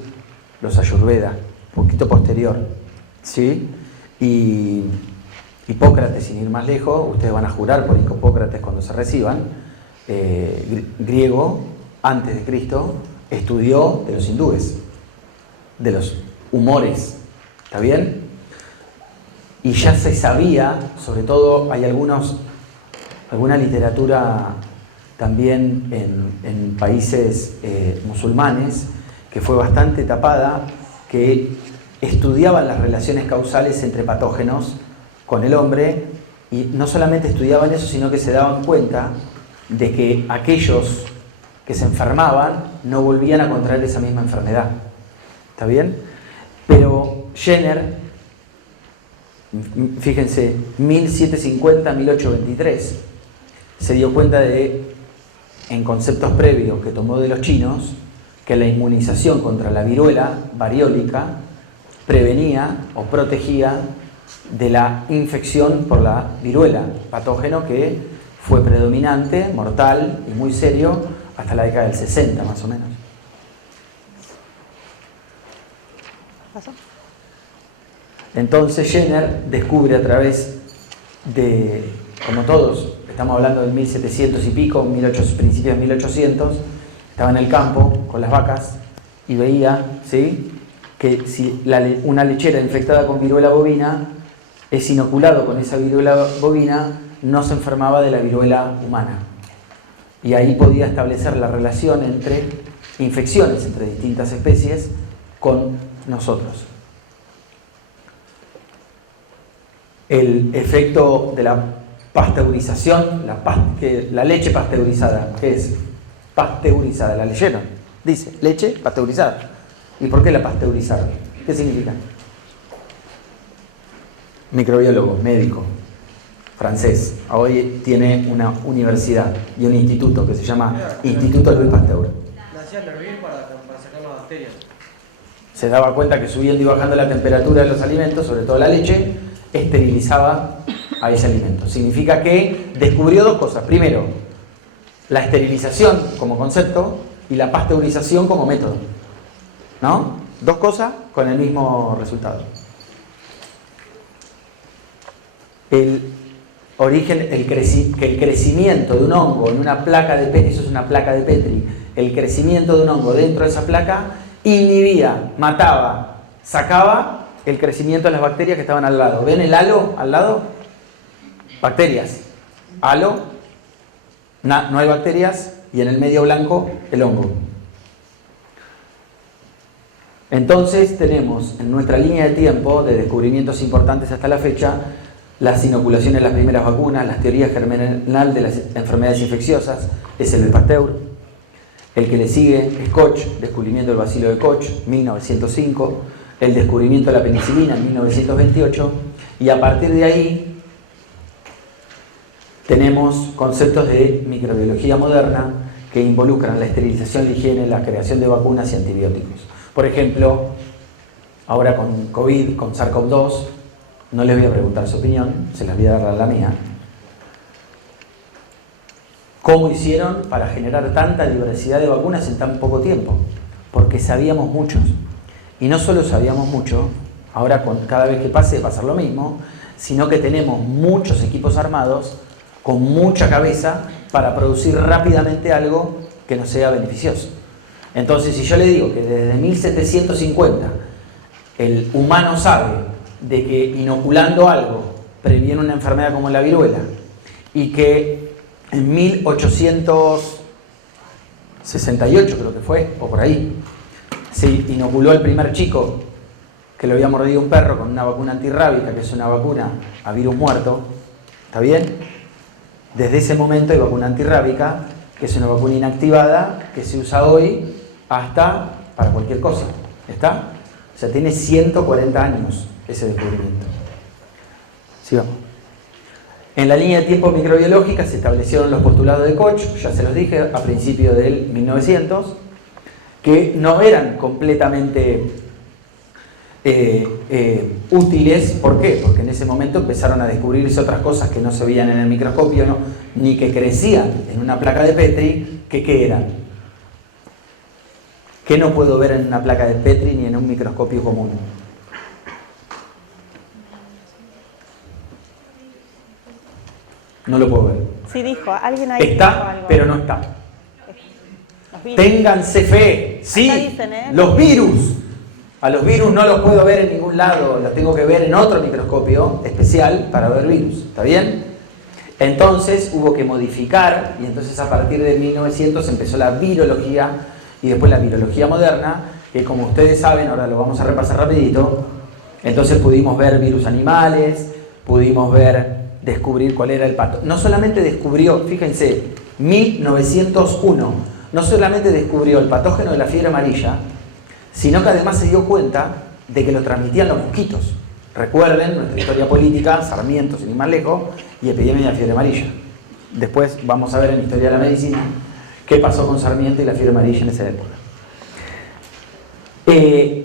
los ayurveda, un poquito posterior, ¿sí? Y Hipócrates, sin ir más lejos, ustedes van a jurar por Hipócrates cuando se reciban, griego, antes de Cristo, estudió de los hindúes, de los humores, ¿está bien? Y ya se sabía, sobre todo hay alguna literatura también en países musulmanes, que fue bastante tapada, que estudiaban las relaciones causales entre patógenos con el hombre, y no solamente estudiaban eso, sino que se daban cuenta de que aquellos que se enfermaban no volvían a contraer esa misma enfermedad. ¿Está bien? Pero Jenner, fíjense, 1750-1823, se dio cuenta en conceptos previos que tomó de los chinos, que la inmunización contra la viruela variólica prevenía o protegía de la infección por la viruela, patógeno que fue predominante, mortal y muy serio hasta la década del 60 más o menos. ¿Pasó? Entonces Jenner descubre a través de, como todos, estamos hablando del 1700 y pico, principios de 1800, estaba en el campo con las vacas y veía, ¿sí?, que si una lechera infectada con viruela bovina es inoculado con esa viruela bovina, no se enfermaba de la viruela humana. Y ahí podía establecer la relación entre infecciones entre distintas especies con nosotros. El efecto de la pasteurización, la leche pasteurizada, ¿qué es? Pasteurizada, ¿la leyeron? Dice, leche pasteurizada. ¿Y por qué la pasteurizaron? ¿Qué significa? Microbiólogo, médico, francés. Hoy tiene una universidad y un instituto que se llama Instituto Louis Pasteur. La hacían hervir para sacar las bacterias. Se daba cuenta que subiendo y bajando la temperatura de los alimentos, sobre todo la leche, esterilizaba a ese alimento. Significa que descubrió dos cosas. Primero, la esterilización como concepto y la pasteurización como método. ¿No? Dos cosas con el mismo resultado. El origen, que el crecimiento de un hongo en una placa de Petri, eso es una placa de Petri, el crecimiento de un hongo dentro de esa placa inhibía, mataba, sacaba el crecimiento de las bacterias que estaban al lado. ¿Ven el halo al lado? Bacterias. Halo, no hay bacterias, y en el medio blanco el hongo. Entonces tenemos en nuestra línea de tiempo de descubrimientos importantes hasta la fecha las inoculaciones de las primeras vacunas, las teorías germinal de las enfermedades infecciosas, es el de Pasteur. El que le sigue es Koch, descubrimiento del bacilo de Koch, 1905, el descubrimiento de la penicilina en 1928, y a partir de ahí tenemos conceptos de microbiología moderna que involucran la esterilización, la higiene, la creación de vacunas y antibióticos. Por ejemplo, ahora con COVID, con SARS-CoV-2, no les voy a preguntar su opinión, se las voy a dar la mía. ¿Cómo hicieron para generar tanta diversidad de vacunas en tan poco tiempo? Porque sabíamos muchos. Y no solo sabíamos mucho, ahora cada vez que pase va a ser lo mismo, sino que tenemos muchos equipos armados con mucha cabeza para producir rápidamente algo que nos sea beneficioso. Entonces, si yo le digo que desde 1750 el humano sabe de que inoculando algo previene una enfermedad como la viruela, y que en 1868 creo que fue, o por ahí, se inoculó el primer chico que lo había mordido un perro con una vacuna antirrábica, que es una vacuna a virus muerto, ¿está bien? Desde ese momento hay vacuna antirrábica, que es una vacuna inactivada, que se usa hoy hasta para cualquier cosa, ¿está? O sea, tiene 140 años ese descubrimiento. Sigamos. En la línea de tiempo microbiológica se establecieron los postulados de Koch, ya se los dije, a principios del 1900, que no eran completamente útiles. ¿Por qué? Porque en ese momento empezaron a descubrirse otras cosas que no se veían en el microscopio, ¿no? Ni que crecían en una placa de Petri, que ¿qué eran? ¿Qué no puedo ver en una placa de Petri ni en un microscopio común? No lo puedo ver. Sí dijo, alguien ahí dijo Está, algo. pero no está. Los virus. Ténganse fe. Sí, Acá dicen, los virus. A los virus no los puedo ver en ningún lado. Los tengo que ver en otro microscopio especial para ver virus. ¿Está bien? Entonces hubo que modificar, y entonces a partir de 1900 empezó la virología y después la virología moderna, que como ustedes saben, ahora lo vamos a repasar rapidito. Entonces pudimos ver virus animales, pudimos descubrir cuál era el patógeno. No solamente descubrió, fíjense, 1901, no solamente descubrió el patógeno de la fiebre amarilla, sino que además se dio cuenta de que lo transmitían los mosquitos. Recuerden nuestra historia política, Sarmiento, sin ir más lejos, y epidemia de fiebre amarilla. Después vamos a ver en Historia de la Medicina qué pasó con Sarmiento y la fiebre amarilla en esa época.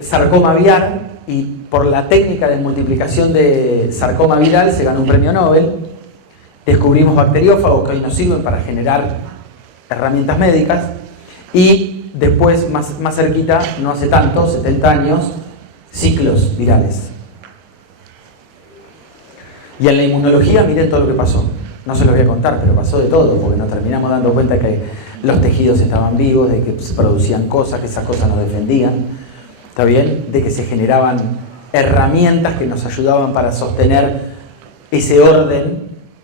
Sarcoma aviar, y por la técnica de multiplicación de sarcoma viral se ganó un premio Nobel. Descubrimos bacteriófagos que hoy nos sirven para generar herramientas médicas. Y después, más cerquita, no hace tanto, 70 años, ciclos virales. Y en la inmunología, miren todo lo que pasó. No se los voy a contar, pero pasó de todo, porque nos terminamos dando cuenta de que los tejidos estaban vivos, de que se producían cosas, que esas cosas nos defendían, ¿está bien? De que se generaban herramientas que nos ayudaban para sostener ese orden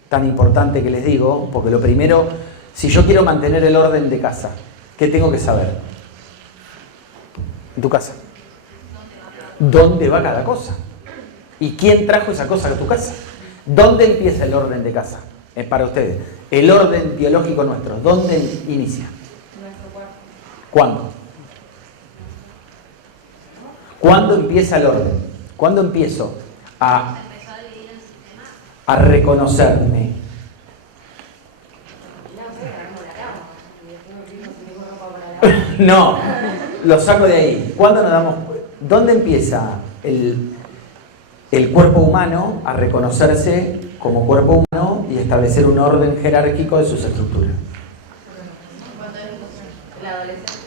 tan importante que les digo, porque lo primero, si yo quiero mantener el orden de casa, ¿qué tengo que saber? En tu casa. ¿Dónde va cada cosa? ¿Y quién trajo esa cosa a tu casa? ¿Dónde empieza el orden de casa? Para ustedes. El orden biológico nuestro, ¿dónde inicia? Nuestro cuerpo. ¿Cuándo? ¿Cuándo empieza el orden? ¿Cuándo empiezo a reconocerme? No, lo saco de ahí. ¿Cuándo nos damos? ¿Dónde empieza el cuerpo humano a reconocerse como cuerpo humano y establecer un orden jerárquico de sus estructuras? Cuando es la adolescencia.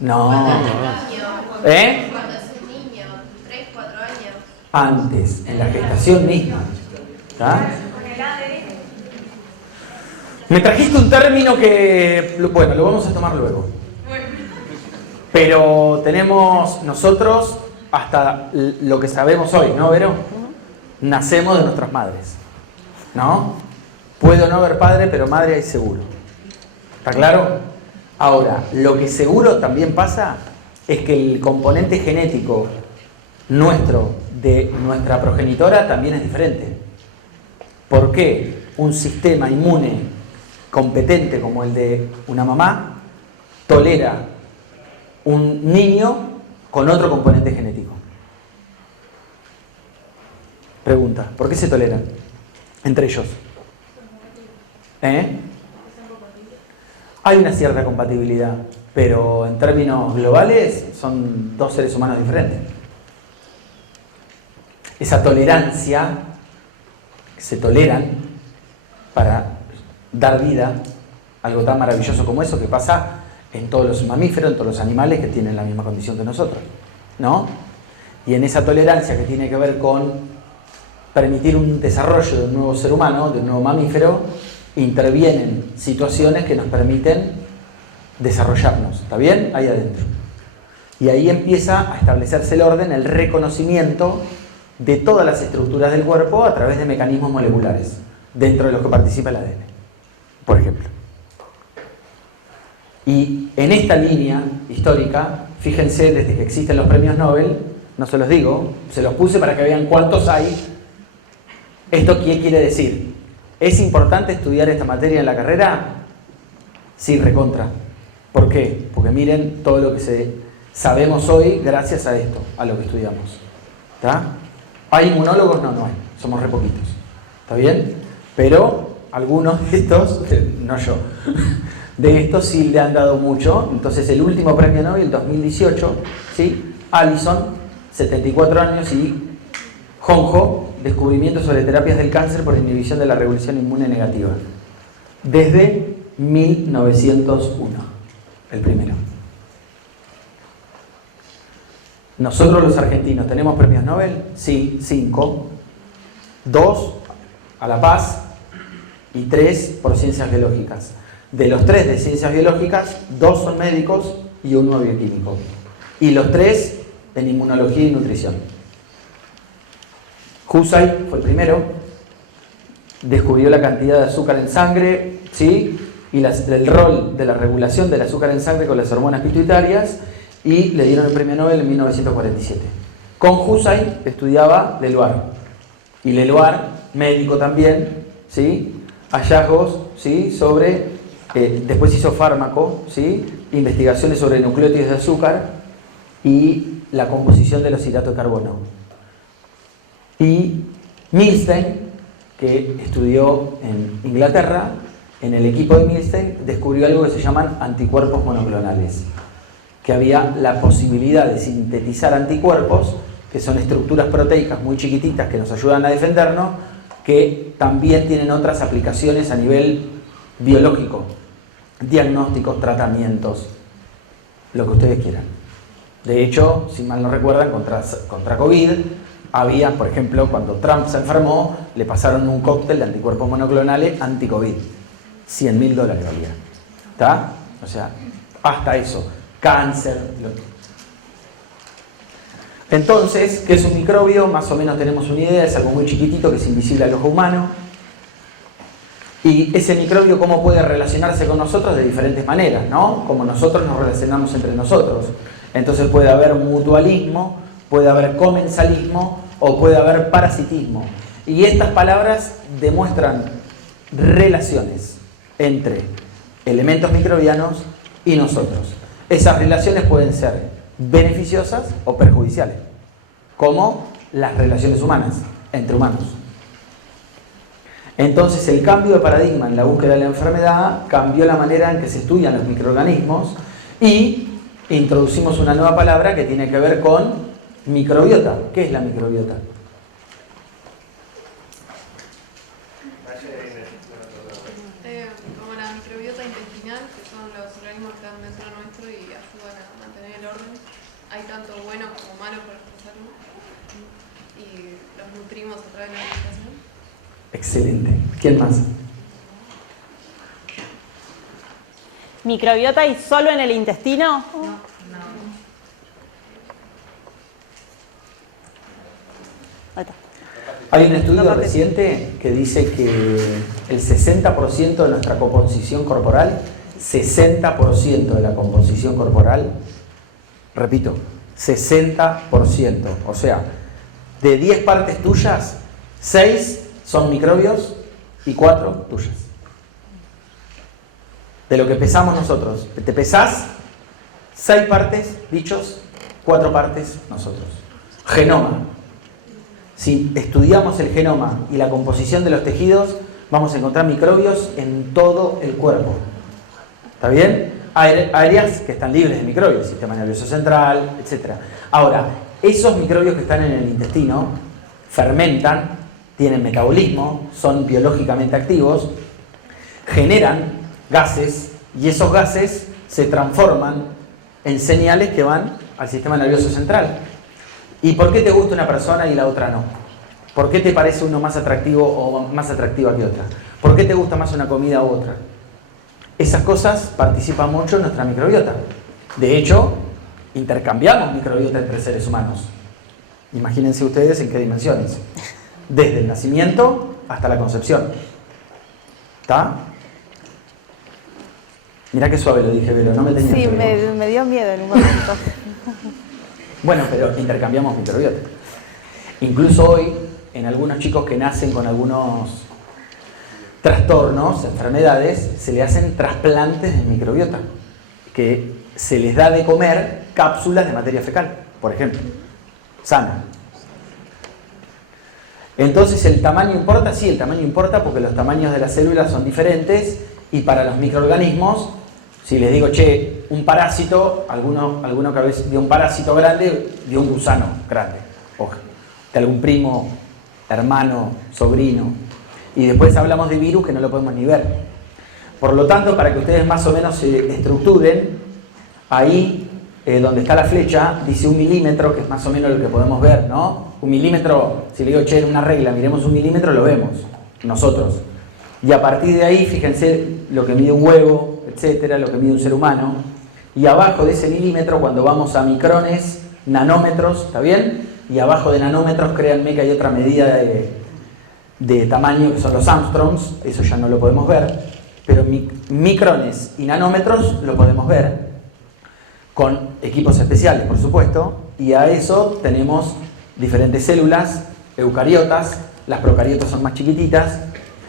No. Cuando es un niño. Cuando es un niño, 3, 4 años. Antes, en la gestación misma. ¿Está? Me trajiste un término que, bueno, lo vamos a tomar luego. Pero tenemos nosotros hasta lo que sabemos hoy, ¿no, Vero? Nacemos de nuestras madres, ¿no? Puedo no haber padre, pero madre hay seguro. ¿Está claro? Ahora, lo que seguro también pasa es que el componente genético nuestro, de nuestra progenitora, también es diferente. ¿Por qué un sistema inmune competente como el de una mamá tolera un niño con otro componente genético? Pregunta, ¿por qué se toleran entre ellos? Hay una cierta compatibilidad, pero en términos globales son dos seres humanos diferentes. Esa tolerancia, se toleran para dar vida a algo tan maravilloso como eso que pasa en todos los mamíferos, en todos los animales que tienen la misma condición que nosotros, ¿no? Y en esa tolerancia que tiene que ver con permitir un desarrollo de un nuevo ser humano, de un nuevo mamífero, intervienen situaciones que nos permiten desarrollarnos, ¿está bien? Ahí adentro. Y ahí empieza a establecerse el orden, el reconocimiento de todas las estructuras del cuerpo a través de mecanismos moleculares, dentro de los que participa el ADN, por ejemplo. Y en esta línea histórica, fíjense, desde que existen los premios Nobel, no se los digo, se los puse para que vean cuántos hay. ¿Esto qué quiere decir? ¿Es importante estudiar esta materia en la carrera? Sí, recontra. ¿Por qué? Porque miren todo lo que sabemos hoy gracias a esto, a lo que estudiamos. ¿Está? ¿Hay inmunólogos? No, no hay. Somos re poquitos. ¿Está bien? Pero algunos de estos, no yo, de estos sí le han dado mucho. Entonces el último premio Nobel, 2018, ¿sí? Allison, 74 años, y Honjo, descubrimiento sobre terapias del cáncer por inhibición de la regulación inmune negativa. Desde 1901, el primero. ¿Nosotros los argentinos tenemos premios Nobel? Sí, 5. 2 a La Paz, y 3 por ciencias biológicas. De los 3 de ciencias biológicas, 2 son médicos y 1 bioquímico. Y los 3 en inmunología y nutrición. Husay fue el primero, descubrió la cantidad de azúcar en sangre, ¿sí? Y el rol de la regulación del azúcar en sangre con las hormonas pituitarias, y le dieron el premio Nobel en 1947. Con Husay estudiaba Leloir, y Leloir, médico también, ¿sí? Hallazgos, ¿sí? Sobre, después hizo fármaco, ¿sí? Investigaciones sobre nucleótidos de azúcar y la composición de los hidratos de carbono. Y Milstein, que estudió en Inglaterra, en el equipo de Milstein descubrió algo que se llaman anticuerpos monoclonales, que había la posibilidad de sintetizar anticuerpos, que son estructuras proteicas muy chiquititas que nos ayudan a defendernos, que también tienen otras aplicaciones a nivel biológico, diagnósticos, tratamientos, lo que ustedes quieran. De hecho, si mal no recuerdan, contra COVID, había, por ejemplo, cuando Trump se enfermó, le pasaron un cóctel de anticuerpos monoclonales anti-COVID. $100.000 valía. ¿Está? O sea, hasta eso. Cáncer. Entonces, ¿qué es un microbio? Más o menos tenemos una idea, es algo muy chiquitito que es invisible al ojo humano. Y ese microbio, ¿cómo puede relacionarse con nosotros? De diferentes maneras, ¿no? Como nosotros nos relacionamos entre nosotros. Entonces puede haber mutualismo, puede haber comensalismo o puede haber parasitismo. Y estas palabras demuestran relaciones entre elementos microbianos y nosotros. Esas relaciones pueden ser beneficiosas o perjudiciales, como las relaciones humanas, entre humanos. Entonces el cambio de paradigma en la búsqueda de la enfermedad cambió la manera en que se estudian los microorganismos y introducimos una nueva palabra que tiene que ver con microbiota. ¿Qué es la microbiota? Como la microbiota intestinal, que son los organismos que están dentro nuestro y ayudan a mantener el orden. Hay tanto bueno como malo para nuestra salud y los nutrimos a través de la alimentación. Excelente. ¿Quién más? ¿Microbiota y solo en el intestino? Ahí está. Hay un estudio reciente que dice que el 60% de nuestra composición corporal, 60% de la composición corporal, repito, 60%, o sea, de 10 partes tuyas, 6 son microbios y 4 tuyas. De lo que pesamos nosotros, te pesás 6 partes, bichos, 4 partes nosotros. Genoma. Si estudiamos el genoma y la composición de los tejidos, vamos a encontrar microbios en todo el cuerpo. ¿Está bien? Hay áreas que están libres de microbios, sistema nervioso central, etc. Ahora, esos microbios que están en el intestino fermentan, tienen metabolismo, son biológicamente activos, generan gases y esos gases se transforman en señales que van al sistema nervioso central. ¿Y por qué te gusta una persona y la otra no? ¿Por qué te parece uno más atractivo o más atractiva que otra? ¿Por qué te gusta más una comida u otra? Esas cosas participan mucho en nuestra microbiota. De hecho, intercambiamos microbiota entre seres humanos. Imagínense ustedes en qué dimensiones. Desde el nacimiento hasta la concepción. ¿Está? Mirá qué suave lo dije, Vero, no me tenías. Sí, me dio miedo en un momento. Bueno, pero intercambiamos microbiota. Incluso hoy, en algunos chicos que nacen con algunos trastornos, enfermedades, se le hacen trasplantes de microbiota, que se les da de comer cápsulas de materia fecal, por ejemplo, sana. Entonces, ¿el tamaño importa? Sí, el tamaño importa porque los tamaños de las células son diferentes y para los microorganismos, si les digo, che, un parásito, alguno que a veces vio un parásito grande, vio un gusano grande, o de algún primo, hermano, sobrino. Y después hablamos de virus que no lo podemos ni ver. Por lo tanto, para que ustedes más o menos se estructuren, ahí donde está la flecha, dice 1 milímetro, que es más o menos lo que podemos ver, ¿no? 1 milímetro, si le digo, che, en una regla, miremos 1 milímetro, lo vemos, nosotros. Y a partir de ahí, fíjense lo que mide un huevo, etcétera, lo que mide un ser humano. Y abajo de ese milímetro, cuando vamos a micrones, nanómetros, ¿está bien? Y abajo de nanómetros, créanme que hay otra medida de tamaño, que son los Armstrongs, eso ya no lo podemos ver, pero micrones y nanómetros lo podemos ver, con equipos especiales, por supuesto, y a eso tenemos diferentes células, eucariotas, las procariotas son más chiquititas,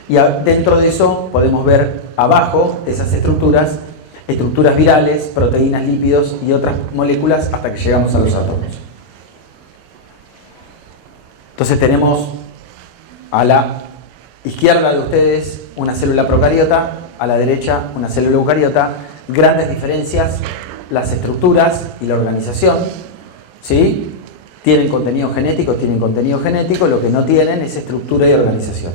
y dentro de eso podemos ver abajo de esas estructuras virales, proteínas, lípidos y otras moléculas hasta que llegamos a los átomos. Entonces tenemos a la izquierda de ustedes una célula procariota, a la derecha una célula eucariota, grandes diferencias, las estructuras y la organización, ¿sí? Tienen contenido genético, lo que no tienen es estructura y organización.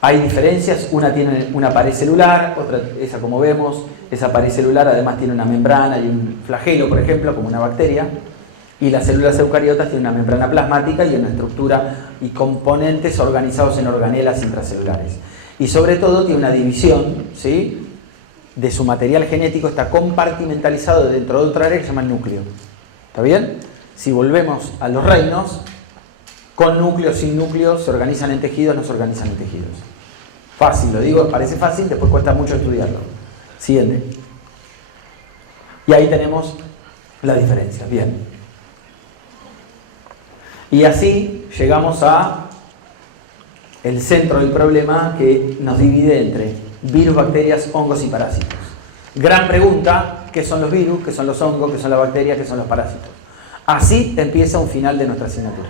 Hay diferencias, una tiene una pared celular, otra, esa como vemos, esa pared celular además tiene una membrana y un flagelo, por ejemplo, como una bacteria, y las células eucariotas tienen una membrana plasmática y una estructura y componentes organizados en organelas intracelulares. Y sobre todo tiene una división, ¿sí?, de su material genético, está compartimentalizado dentro de otra área que se llama el núcleo. ¿Está bien? Si volvemos a los reinos, con núcleos, sin núcleos, se organizan en tejidos, no se organizan en tejidos. Fácil, lo digo, parece fácil, después cuesta mucho estudiarlo. Siguiente. Y ahí tenemos la diferencia. Bien. Y así llegamos a el centro del problema que nos divide entre virus, bacterias, hongos y parásitos. Gran pregunta, ¿qué son los virus? ¿Qué son los hongos? ¿Qué son las bacterias? ¿Qué son los parásitos? Así empieza un final de nuestra asignatura.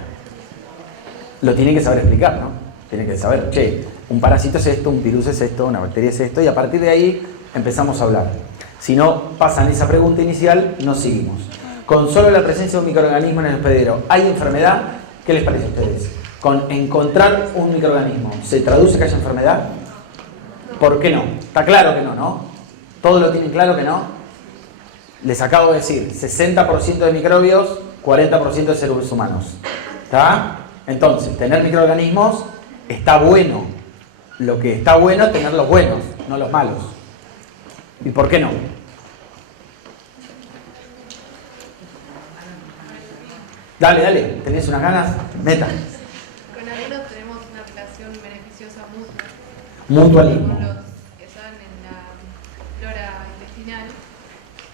Lo tienen que saber explicar, ¿no? Tienen que saber, che, un parásito es esto, un virus es esto, una bacteria es esto, y a partir de ahí empezamos a hablar. Si no pasan esa pregunta inicial, no seguimos. Con solo la presencia de un microorganismo en el hospedero, ¿hay enfermedad? ¿Qué les parece a ustedes? Con encontrar un microorganismo, ¿se traduce que haya enfermedad? ¿Por qué no? Está claro que no, ¿no? ¿Todos lo tienen claro que no? Les acabo de decir, 60% de microbios, 40% de seres humanos. ¿Está? Entonces, tener microorganismos está bueno. Lo que está bueno es tener los buenos, no los malos. ¿Y por qué no? Dale, dale, ¿tenés unas ganas? Meta. Con algunos tenemos una relación beneficiosa mutua. Mutualismo. Con los que están en la flora intestinal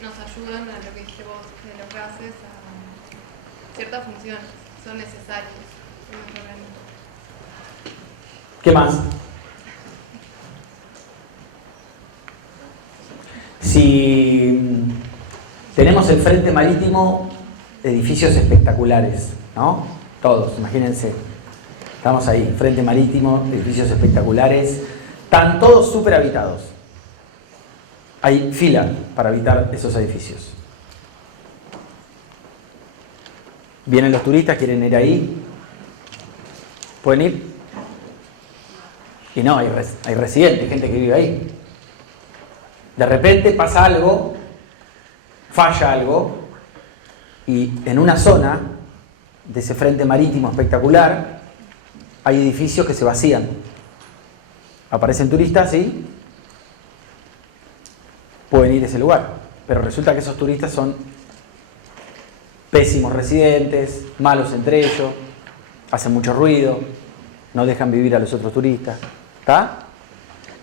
nos ayudan a lo que dijiste vos de los gases, a ciertas funciones, son necesarios en nuestro organismo. ¿Qué más? Si tenemos el frente marítimo, edificios espectaculares, ¿no? Todos, imagínense. Estamos ahí, frente marítimo, edificios espectaculares. Están todos súper habitados. Hay fila para habitar esos edificios. Vienen los turistas, quieren ir ahí. ¿Pueden ir? Y no, hay residentes, gente que vive ahí. De repente pasa algo, falla algo, y en una zona de ese frente marítimo espectacular hay edificios que se vacían. Aparecen turistas y pueden ir a ese lugar, pero resulta que esos turistas son pésimos residentes, malos entre ellos, hacen mucho ruido, no dejan vivir a los otros turistas. ¿Está?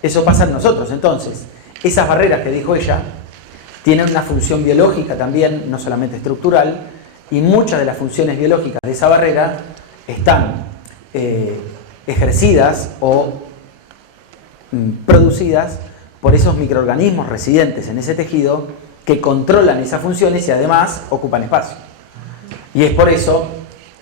Eso pasa en nosotros. Entonces, esas barreras que dijo ella tienen una función biológica también, no solamente estructural, y muchas de las funciones biológicas de esa barrera están ejercidas o producidas por esos microorganismos residentes en ese tejido que controlan esas funciones y además ocupan espacio. Y es por eso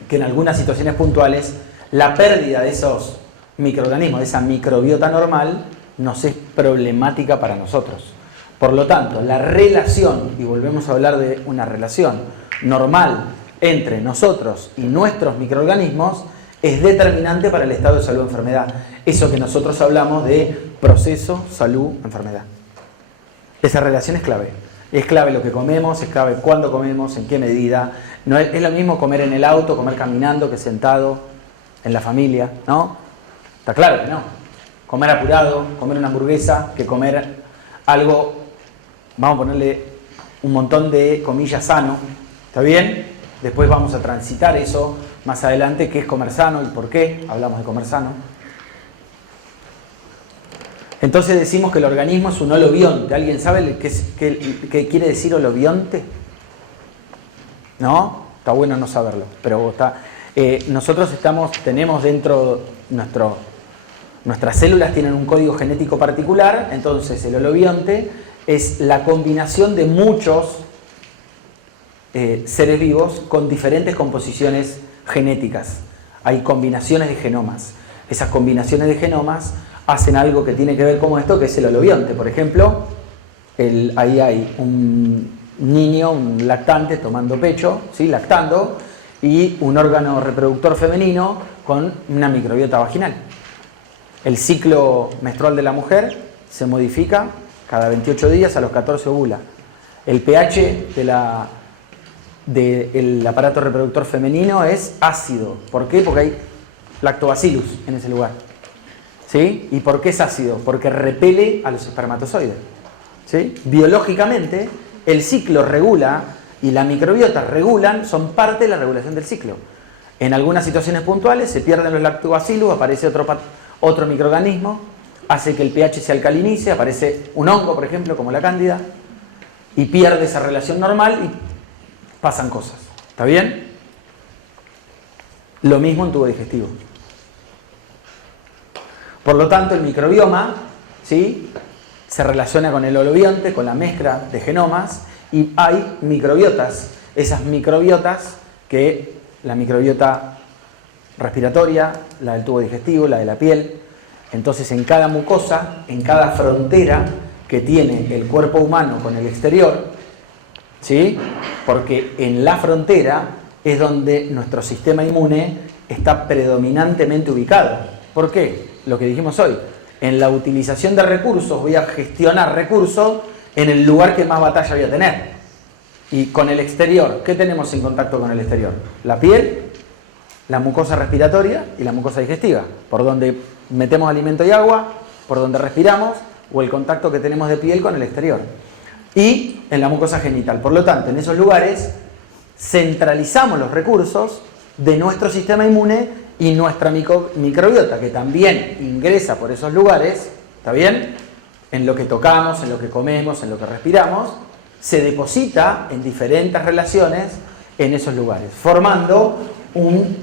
que en algunas situaciones puntuales la pérdida de esos microorganismos, de esa microbiota normal, nos es problemática para nosotros. Por lo tanto, la relación, y volvemos a hablar de una relación normal entre nosotros y nuestros microorganismos, es determinante para el estado de salud o enfermedad. Eso que nosotros hablamos de proceso, salud, enfermedad. Esa relación es clave. Es clave lo que comemos, es clave cuándo comemos, en qué medida. No es lo mismo comer en el auto, comer caminando, que sentado en la familia, ¿no? Está claro que no. comer apurado, comer una hamburguesa, que comer algo, vamos a ponerle un montón de comillas sano, ¿está bien? Después vamos a transitar eso más adelante, qué es comer sano y por qué hablamos de comer sano. Entonces decimos que el organismo es un holobionte. ¿Alguien sabe qué quiere decir holobionte? ¿No? Está bueno no saberlo, pero está... nosotros tenemos dentro nuestras células tienen un código genético particular, entonces el holobionte es la combinación de muchos seres vivos con diferentes composiciones genéticas. Hay combinaciones de genomas. Esas combinaciones de genomas hacen algo que tiene que ver con esto, que es el holobionte. Por ejemplo, ahí hay un niño, un lactante tomando pecho, ¿sí? Lactando, y un órgano reproductor femenino con una microbiota vaginal. El ciclo menstrual de la mujer se modifica cada 28 días, a los 14 ovula. El pH del aparato reproductor femenino es ácido. ¿Por qué? Porque hay lactobacillus en ese lugar. ¿Sí? ¿Y por qué es ácido? Porque repele a los espermatozoides. ¿Sí? Biológicamente, el ciclo regula y la microbiota regulan, son parte de la regulación del ciclo. En algunas situaciones puntuales se pierden los lactobacillus, aparece otro microorganismo, hace que el pH se alcalinice, aparece un hongo, por ejemplo, como la cándida, y pierde esa relación normal y pasan cosas. ¿Está bien? Lo mismo en tubo digestivo. Por lo tanto, el microbioma, ¿sí?, se relaciona con el holobionte, con la mezcla de genomas, y hay microbiotas. Esas microbiotas, que la microbiota respiratoria, la del tubo digestivo, la de la piel. Entonces, en cada mucosa, en cada frontera que tiene el cuerpo humano con el exterior, ¿sí?, porque en la frontera es donde nuestro sistema inmune está predominantemente ubicado. ¿Por qué? Lo que dijimos hoy, en la utilización de recursos voy a gestionar recursos en el lugar que más batalla voy a tener. Y con el exterior, ¿qué tenemos en contacto con el exterior? La piel, la mucosa respiratoria y la mucosa digestiva, por donde metemos alimento y agua, por donde respiramos, o el contacto que tenemos de piel con el exterior. Y en la mucosa genital. Por lo tanto, en esos lugares centralizamos los recursos de nuestro sistema inmune y nuestra microbiota, que también ingresa por esos lugares, ¿está bien?, en lo que tocamos, en lo que comemos, en lo que respiramos, se deposita en diferentes relaciones en esos lugares, formando un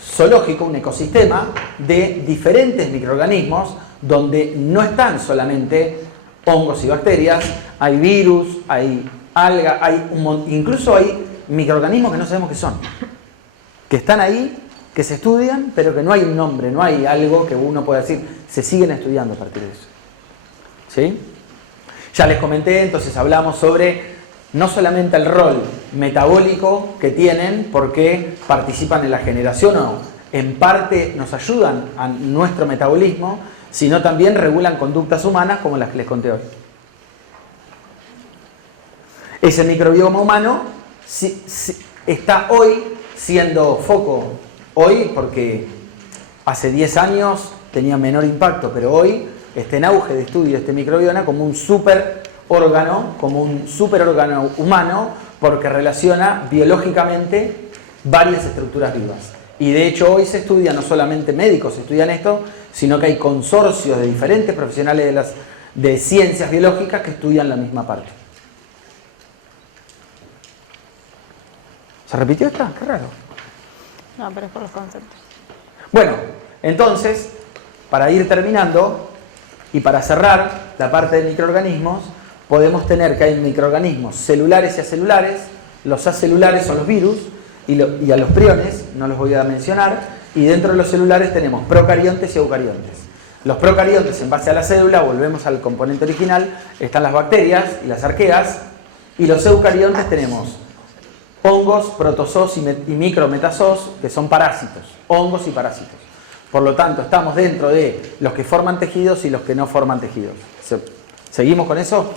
zoológico, un ecosistema de diferentes microorganismos donde no están solamente hongos y bacterias, hay virus, hay algas, incluso hay microorganismos que no sabemos qué son, que están ahí, que se estudian, pero que no hay un nombre, no hay algo que uno pueda decir, se siguen estudiando a partir de eso. ¿Sí? Ya les comenté, entonces hablamos sobre no solamente el rol metabólico que tienen, porque participan en la generación o en parte nos ayudan a nuestro metabolismo, sino también regulan conductas humanas como las que les conté hoy. Ese microbioma humano está hoy siendo foco. Hoy, porque hace 10 años tenía menor impacto, pero hoy está en auge de estudio este microbioma como un superórgano humano, porque relaciona biológicamente varias estructuras vivas. Y de hecho hoy se estudia, no solamente médicos estudian esto, sino que hay consorcios de diferentes profesionales de ciencias biológicas que estudian la misma parte. ¿Se repitió esta? Qué raro. No, pero es por los conceptos. Bueno, entonces, para ir terminando y para cerrar la parte de microorganismos, podemos tener que hay microorganismos celulares y acelulares. Los acelulares son los virus y a los priones, no los voy a mencionar, y dentro de los celulares tenemos procariontes y eucariontes. Los procariontes, en base a la célula, volvemos al componente original, están las bacterias y las arqueas, y los eucariontes tenemos hongos, protozoos y micrometazoos, que son parásitos, hongos y parásitos. Por lo tanto, estamos dentro de los que forman tejidos y los que no forman tejidos. ¿Seguimos con eso?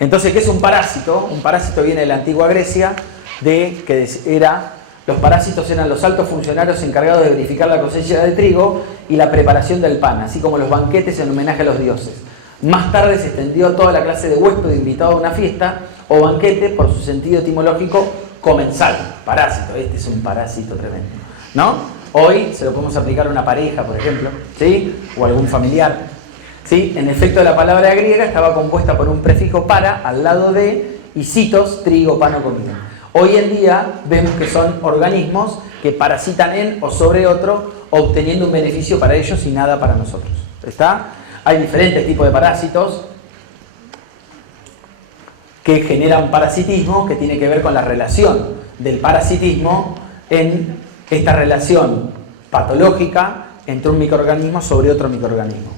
Entonces, ¿qué es un parásito? Un parásito viene de la antigua Grecia, que era Los parásitos eran los altos funcionarios encargados de verificar la cosecha de trigo y la preparación del pan, así como los banquetes en homenaje a los dioses. Más tarde se extendió a toda la clase de huésped invitado a una fiesta o banquete por su sentido etimológico comensal. Parásito, este es un parásito tremendo, ¿no? Hoy se lo podemos aplicar a una pareja, por ejemplo, ¿sí? O a algún familiar, ¿sí? En efecto, la palabra griega estaba compuesta por un prefijo para, al lado de, y citos, trigo, pan o comida. Hoy en día vemos que son organismos que parasitan en o sobre otro, obteniendo un beneficio para ellos y nada para nosotros. ¿Está? Hay diferentes tipos de parásitos que generan parasitismo, que tiene que ver con la relación del parasitismo en esta relación patológica entre un microorganismo sobre otro microorganismo.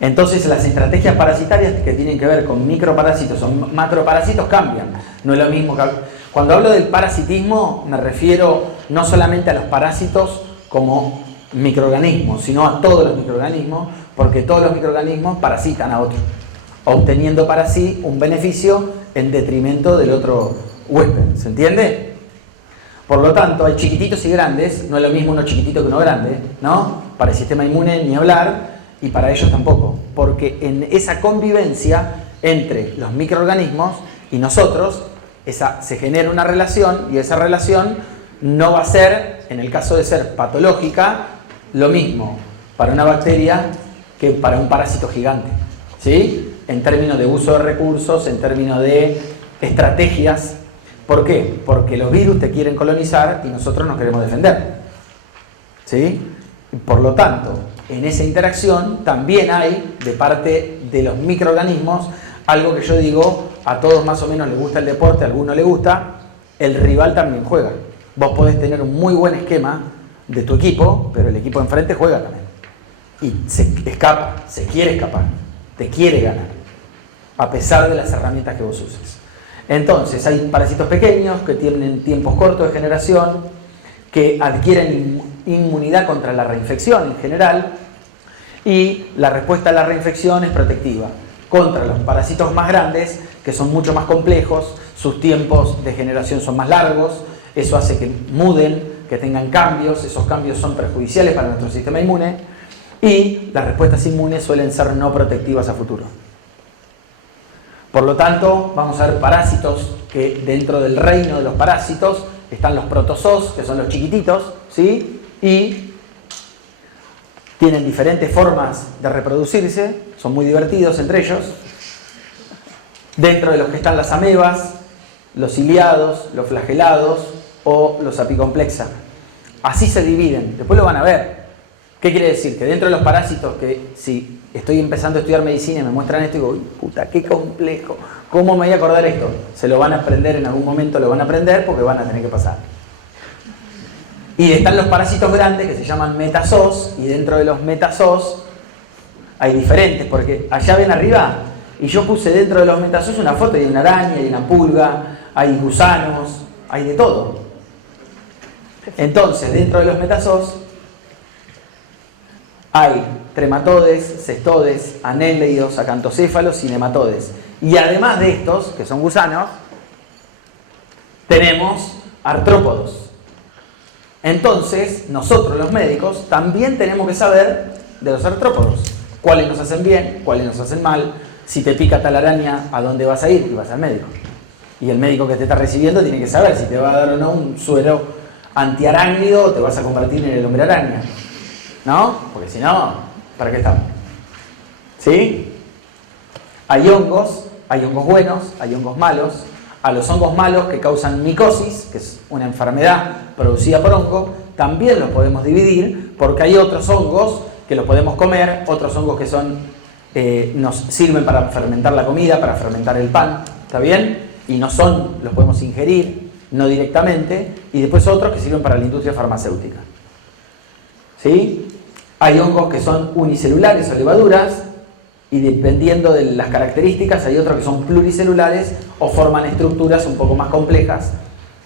Entonces las estrategias parasitarias que tienen que ver con microparásitos o macroparásitos cambian. No es lo mismo que... Cuando hablo del parasitismo me refiero no solamente a los parásitos como microorganismos, sino a todos los microorganismos, porque todos los microorganismos parasitan a otros, obteniendo para sí un beneficio en detrimento del otro huésped. ¿Se entiende? Por lo tanto, hay chiquititos y grandes, no es lo mismo uno chiquitito que uno grande, ¿no? Para el sistema inmune ni hablar, y para ellos tampoco, porque en esa convivencia entre los microorganismos y nosotros, se genera una relación, y esa relación no va a ser, en el caso de ser patológica, lo mismo para una bacteria que para un parásito gigante, ¿sí? En términos de uso de recursos, en términos de estrategias. ¿Por qué? Porque los virus te quieren colonizar y nosotros nos queremos defender, ¿sí? Por lo tanto, en esa interacción también hay, de parte de los microorganismos, algo que yo digo, a todos más o menos les gusta el deporte, a algunos les gusta, el rival también juega. Vos podés tener un muy buen esquema de tu equipo, pero el equipo de enfrente juega también. Y se escapa, se quiere escapar, te quiere ganar, a pesar de las herramientas que vos uses. Entonces, hay parásitos pequeños que tienen tiempos cortos de generación, que adquieren inmunidad contra la reinfección en general, y la respuesta a la reinfección es protectiva. Contra los parásitos más grandes, que son mucho más complejos, sus tiempos de generación son más largos, eso hace que muden, que tengan cambios, esos cambios son perjudiciales para nuestro sistema inmune, y las respuestas inmunes suelen ser no protectivas a futuro. Por lo tanto, vamos a ver parásitos que dentro del reino de los parásitos están los protozoos, que son los chiquititos, ¿sí? Y tienen diferentes formas de reproducirse, son muy divertidos entre ellos. Dentro de los que están las amebas, los ciliados, los flagelados o los apicomplexa. Así se dividen, después lo van a ver. ¿Qué quiere decir? Que dentro de los parásitos, que si estoy empezando a estudiar medicina y me muestran esto y digo, uy, puta, qué complejo, ¿cómo me voy a acordar esto? Se lo van a aprender en algún momento, lo van a aprender porque van a tener que pasar. Y están los parásitos grandes que se llaman metazoos, y dentro de los metazoos hay diferentes, porque allá ven arriba, y yo puse dentro de los metazoos una foto de una araña, hay una pulga, hay gusanos, hay de todo. Entonces, dentro de los metazoos hay trematodes, cestodes, anélidos, acantocéfalos y nematodes. Y además de estos, que son gusanos, tenemos artrópodos. Entonces, nosotros los médicos también tenemos que saber de los artrópodos. Cuáles nos hacen bien, cuáles nos hacen mal. Si te pica tal araña, ¿a dónde vas a ir? Y vas al médico. Y el médico que te está recibiendo tiene que saber si te va a dar o no un suero antiarácnido o te vas a convertir en el hombre araña. ¿No? Porque si no, ¿para qué estamos? ¿Sí? Hay hongos buenos, hay hongos malos. A los hongos malos que causan micosis, que es una enfermedad producida por hongo, también los podemos dividir porque hay otros hongos que los podemos comer, otros hongos que son, nos sirven para fermentar la comida, para fermentar el pan, ¿está bien? Y no son, los podemos ingerir, no directamente, y después otros que sirven para la industria farmacéutica. ¿Sí? Hay hongos que son unicelulares o levaduras, y dependiendo de las características hay otros que son pluricelulares o forman estructuras un poco más complejas,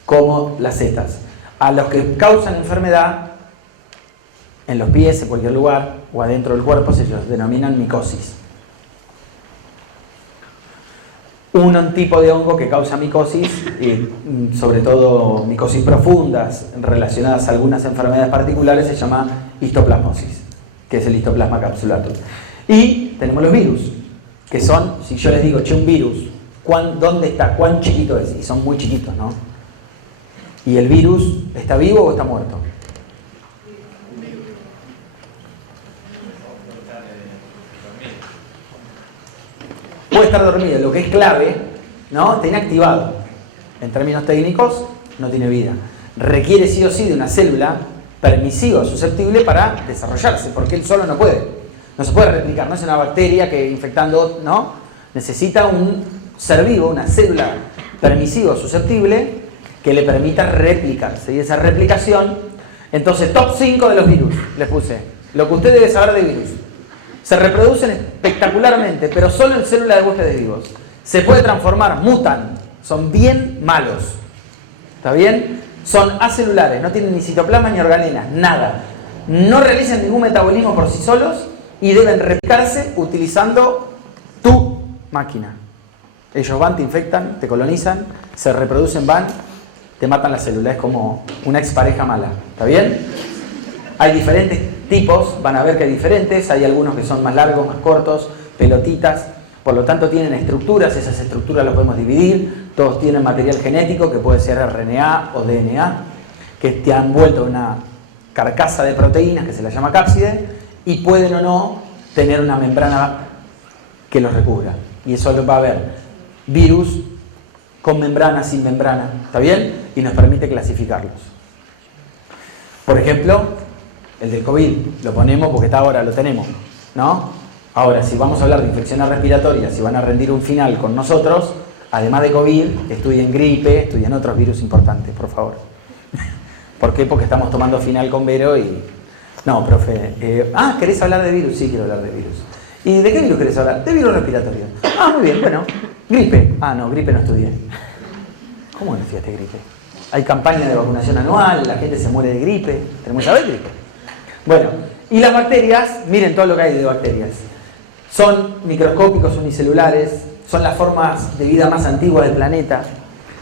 como las setas. A los que causan enfermedad, en los pies, en cualquier lugar, o adentro del cuerpo, se los denominan micosis. un tipo de hongo que causa micosis, sobre todo micosis profundas relacionadas a algunas enfermedades particulares, se llama histoplasmosis, que es el histoplasma capsulatum. Y tenemos los virus, que son, si yo les digo, che, un virus, ¿dónde está? ¿Cuán chiquito es? Y son muy chiquitos, ¿no? ¿Y el virus está vivo o está muerto? Puede estar dormido. Lo que es clave, ¿no? Está inactivado. En términos técnicos, no tiene vida. Requiere sí o sí de una célula permisiva, susceptible para desarrollarse, porque él solo no puede. No se puede replicar, no es una bacteria que infectando, ¿no? Necesita un ser vivo, una célula permisiva, susceptible, que le permita replicarse. Y esa replicación, entonces, top 5 de los virus, les puse. Lo que usted debe saber de virus. Se reproducen espectacularmente, pero solo en células de huéspedes vivos. Se puede transformar, mutan, son bien malos. ¿Está bien? Son acelulares, no tienen ni citoplasma ni organelas, nada. No realizan ningún metabolismo por sí solos y deben replicarse utilizando tu máquina. Ellos van, te infectan, te colonizan, se reproducen, van, te matan la célula. Es como una expareja mala. ¿Está bien? Hay diferentes tipos, van a ver que hay diferentes. Hay algunos que son más largos, más cortos, pelotitas. Por lo tanto tienen estructuras, esas estructuras las podemos dividir. Todos tienen material genético que puede ser RNA o DNA, que te han envuelto en una carcasa de proteínas que se la llama cápside y pueden o no tener una membrana que los recubra. Y eso lo va a ver virus con membrana, sin membrana, ¿está bien? Y nos permite clasificarlos. Por ejemplo, el del COVID, lo ponemos porque hasta ahora lo tenemos, ¿no? Ahora, si vamos a hablar de infecciones respiratorias, si van a rendir un final con nosotros, además de COVID, estudien gripe, estudien otros virus importantes, por favor. ¿Por qué? Porque estamos tomando final con Vero y... No, profe. ¿Querés hablar de virus? Sí, quiero hablar de virus. ¿Y de qué virus querés hablar? De virus respiratorio. Muy bien, bueno. Gripe. No, gripe no estudié. ¿Cómo no estudiaste gripe? Hay campaña de vacunación anual, la gente se muere de gripe. ¿Tenemos que saber gripe? Bueno, y las bacterias, miren todo lo que hay de bacterias. Son microscópicos, unicelulares, son las formas de vida más antiguas del planeta.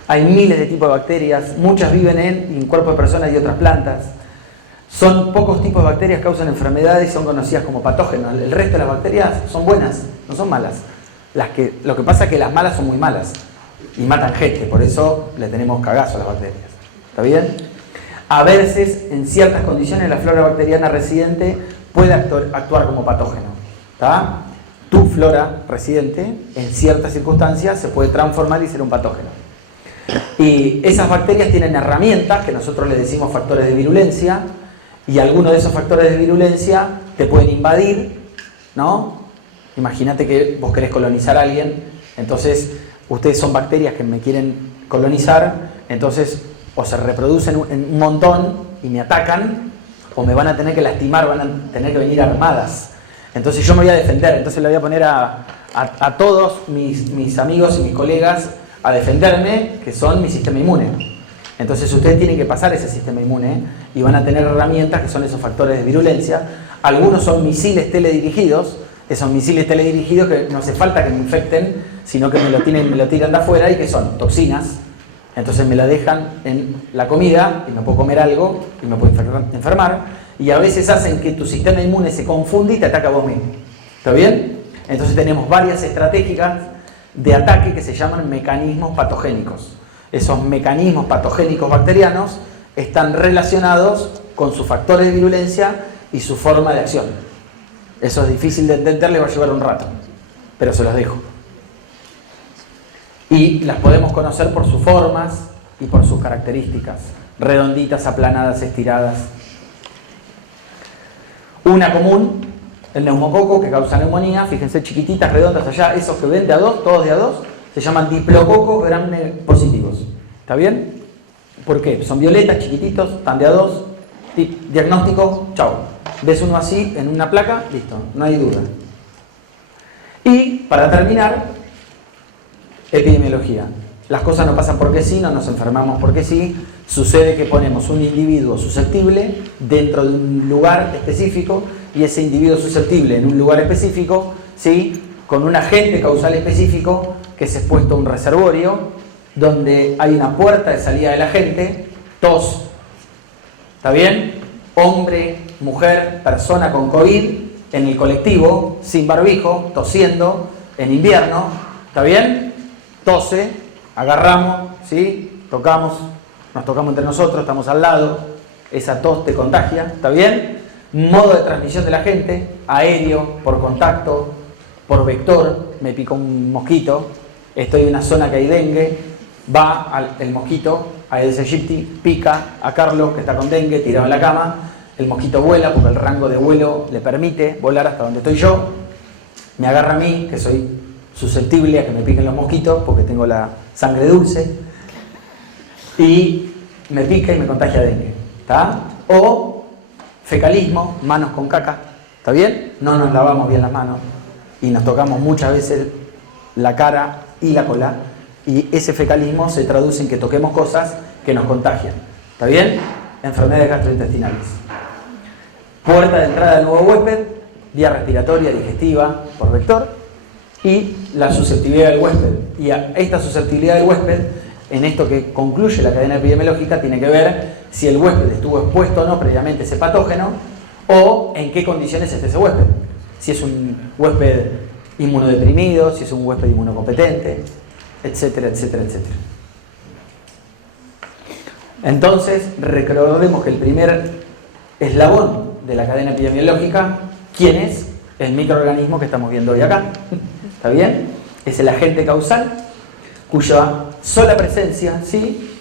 Hay miles de tipos de bacterias, muchas viven en cuerpos de personas y otras plantas. Son pocos tipos de bacterias que causan enfermedades y son conocidas como patógenos. El resto de las bacterias son buenas, no son malas. Lo que pasa es que las malas son muy malas y matan gente, por eso le tenemos cagazo a las bacterias. ¿Está bien? A veces, en ciertas condiciones, la flora bacteriana residente puede actuar como patógeno. ¿Está? Tu flora residente, en ciertas circunstancias, se puede transformar y ser un patógeno. Y esas bacterias tienen herramientas que nosotros les decimos factores de virulencia, y algunos de esos factores de virulencia te pueden invadir, ¿no? Imagínate que vos querés colonizar a alguien, entonces ustedes son bacterias que me quieren colonizar, entonces o se reproducen un montón y me atacan, o me van a tener que lastimar, van a tener que venir armadas. Entonces yo me voy a defender, entonces le voy a poner a todos mis amigos y mis colegas a defenderme, que son mi sistema inmune. Entonces ustedes tienen que pasar ese sistema inmune y van a tener herramientas que son esos factores de virulencia. Algunos son misiles teledirigidos, esos misiles teledirigidos que no hace falta que me infecten, sino que me lo tiran de afuera y que son toxinas. Entonces me la dejan en la comida y me puedo comer algo y me puedo enfermar. Y a veces hacen que tu sistema inmune se confunde y te ataca a vos mismo. ¿Está bien? Entonces tenemos varias estrategias de ataque que se llaman mecanismos patogénicos. Esos mecanismos patogénicos bacterianos están relacionados con sus factores de virulencia y su forma de acción. Eso es difícil de entender, le va a llevar un rato, pero se los dejo. Y las podemos conocer por sus formas y por sus características, redonditas, aplanadas, estiradas. Una común, el neumococo, que causa neumonía, fíjense, chiquititas, redondas allá, esos que ven de a dos, todos de a dos, se llaman diplococo gram positivos. ¿Está bien? ¿Por qué? Son violetas, chiquititos, están de a dos. Diagnóstico, chao. Ves uno así en una placa, listo, no hay duda. Y para terminar, epidemiología. Las cosas no pasan porque sí, no nos enfermamos porque sí. Sucede que ponemos un individuo susceptible dentro de un lugar específico y ese individuo susceptible en un lugar específico, ¿sí?, con un agente causal específico que es expuesto a un reservorio, donde hay una puerta de salida de la gente, tos. ¿Está bien? Hombre, mujer, persona con COVID en el colectivo, sin barbijo, tosiendo, en invierno. ¿Está bien? Tose, agarramos, ¿sí? Tocamos, nos tocamos entre nosotros, estamos al lado. Esa tos te contagia. ¿Está bien? Modo de transmisión de la gente, aéreo, por contacto, por vector. Me picó un mosquito, estoy en una zona que hay dengue, va el mosquito a Aedes aegypti, pica a Carlos, que está con dengue, tirado en la cama, el mosquito vuela porque el rango de vuelo le permite volar hasta donde estoy yo, me agarra a mí, que soy susceptible a que me piquen los mosquitos porque tengo la sangre dulce, y me pica y me contagia dengue, ¿está? O fecalismo, manos con caca, ¿está bien? No nos lavamos bien las manos y nos tocamos muchas veces la cara y la cola, y ese fecalismo se traduce en que toquemos cosas que nos contagian. ¿Está bien? Enfermedades gastrointestinales. Puerta de entrada del nuevo huésped, vía respiratoria, digestiva, por vector, y la susceptibilidad del huésped. Y a esta susceptibilidad del huésped, en esto que concluye la cadena epidemiológica, tiene que ver si el huésped estuvo expuesto o no previamente a ese patógeno, o en qué condiciones esté ese huésped. Si es un huésped inmunodeprimido, si es un huésped inmunocompetente, etcétera, etcétera, etcétera. Entonces, recordemos que el primer eslabón de la cadena epidemiológica, ¿quién es? El microorganismo que estamos viendo hoy acá. ¿Está bien? Es el agente causal, cuya sola presencia, ¿sí?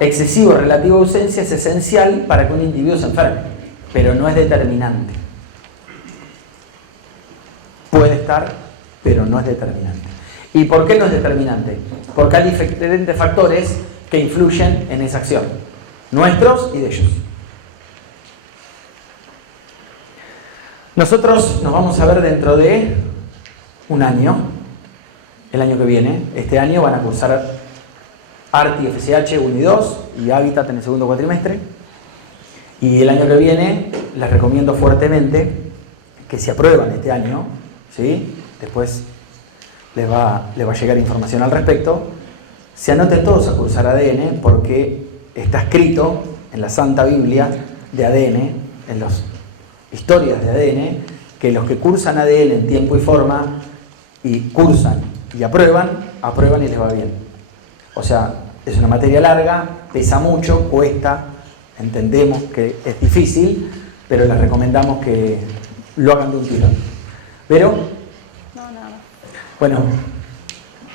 Excesiva o relativa ausencia es esencial para que un individuo se enferme, pero no es determinante. Puede estar, pero no es determinante. ¿Y por qué no es determinante? Porque hay diferentes factores que influyen en esa acción, nuestros y de ellos. Nosotros nos vamos a ver dentro de un año, el año que viene. Este año van a cursar ARTI, FSH 1 y 2 y Hábitat en el segundo cuatrimestre. Y el año que viene les recomiendo fuertemente que si aprueban este año, ¿sí? Después les va a llegar información al respecto, se anoten todos a cursar ADN, porque está escrito en la Santa Biblia de ADN, en las historias de ADN, que los que cursan ADN en tiempo y forma, y cursan y aprueban y les va bien. O sea, es una materia larga, pesa mucho, cuesta, entendemos que es difícil, pero les recomendamos que lo hagan de un tirón. Pero bueno,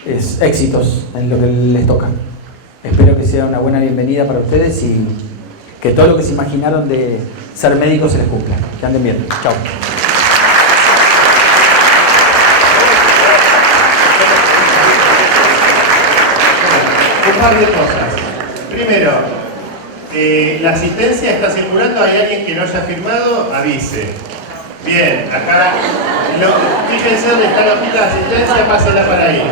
es éxitos en lo que les toca. Espero que sea una buena bienvenida para ustedes y que todo lo que se imaginaron de ser médicos se les cumpla. Que anden bien. Chao. Un par de cosas. Primero, la asistencia está circulando. ¿Hay alguien que no haya firmado? Avise. Bien, acá, fíjense dónde está la hojita de asistencia, pásenla para ahí.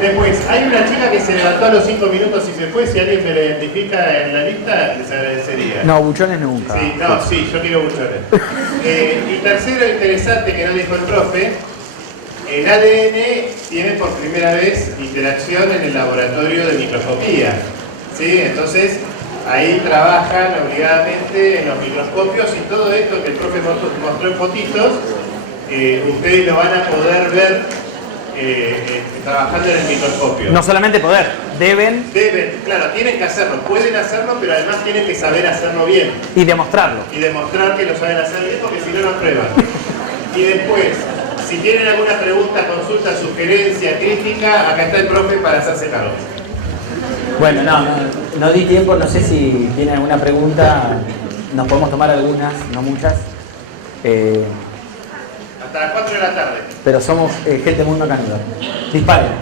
Después, hay una chica que se levantó a los 5 minutos y se fue. Si alguien me la identifica en la lista, les agradecería. No, buchones nunca. Sí, no, sí, yo quiero buchones. Y tercero, interesante que no dijo el profe, el ADN tiene por primera vez interacción en el laboratorio de microscopía. ¿Sí? Entonces, ahí trabajan obligadamente en los microscopios y todo esto que el profe mostró en fotitos, ustedes lo van a poder ver trabajando en el microscopio. No solamente poder, deben, claro, tienen que hacerlo, pueden hacerlo, pero además tienen que saber hacerlo bien. Y demostrarlo. Y demostrar que lo saben hacer bien, porque si no, no prueban. Y después, si tienen alguna pregunta, consulta, sugerencia, crítica, acá está el profe para hacerse cargo. Bueno, no di tiempo, no sé si tienen alguna pregunta, nos podemos tomar algunas, no muchas. Hasta las 4 de la tarde. Pero somos gente muy macanuda. Disparen.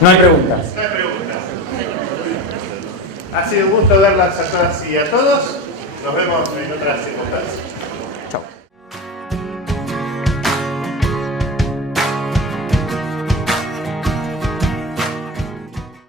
No hay preguntas. No hay preguntas. Ha sido un gusto verlas a todas y a todos. Nos vemos en otras circunstancias.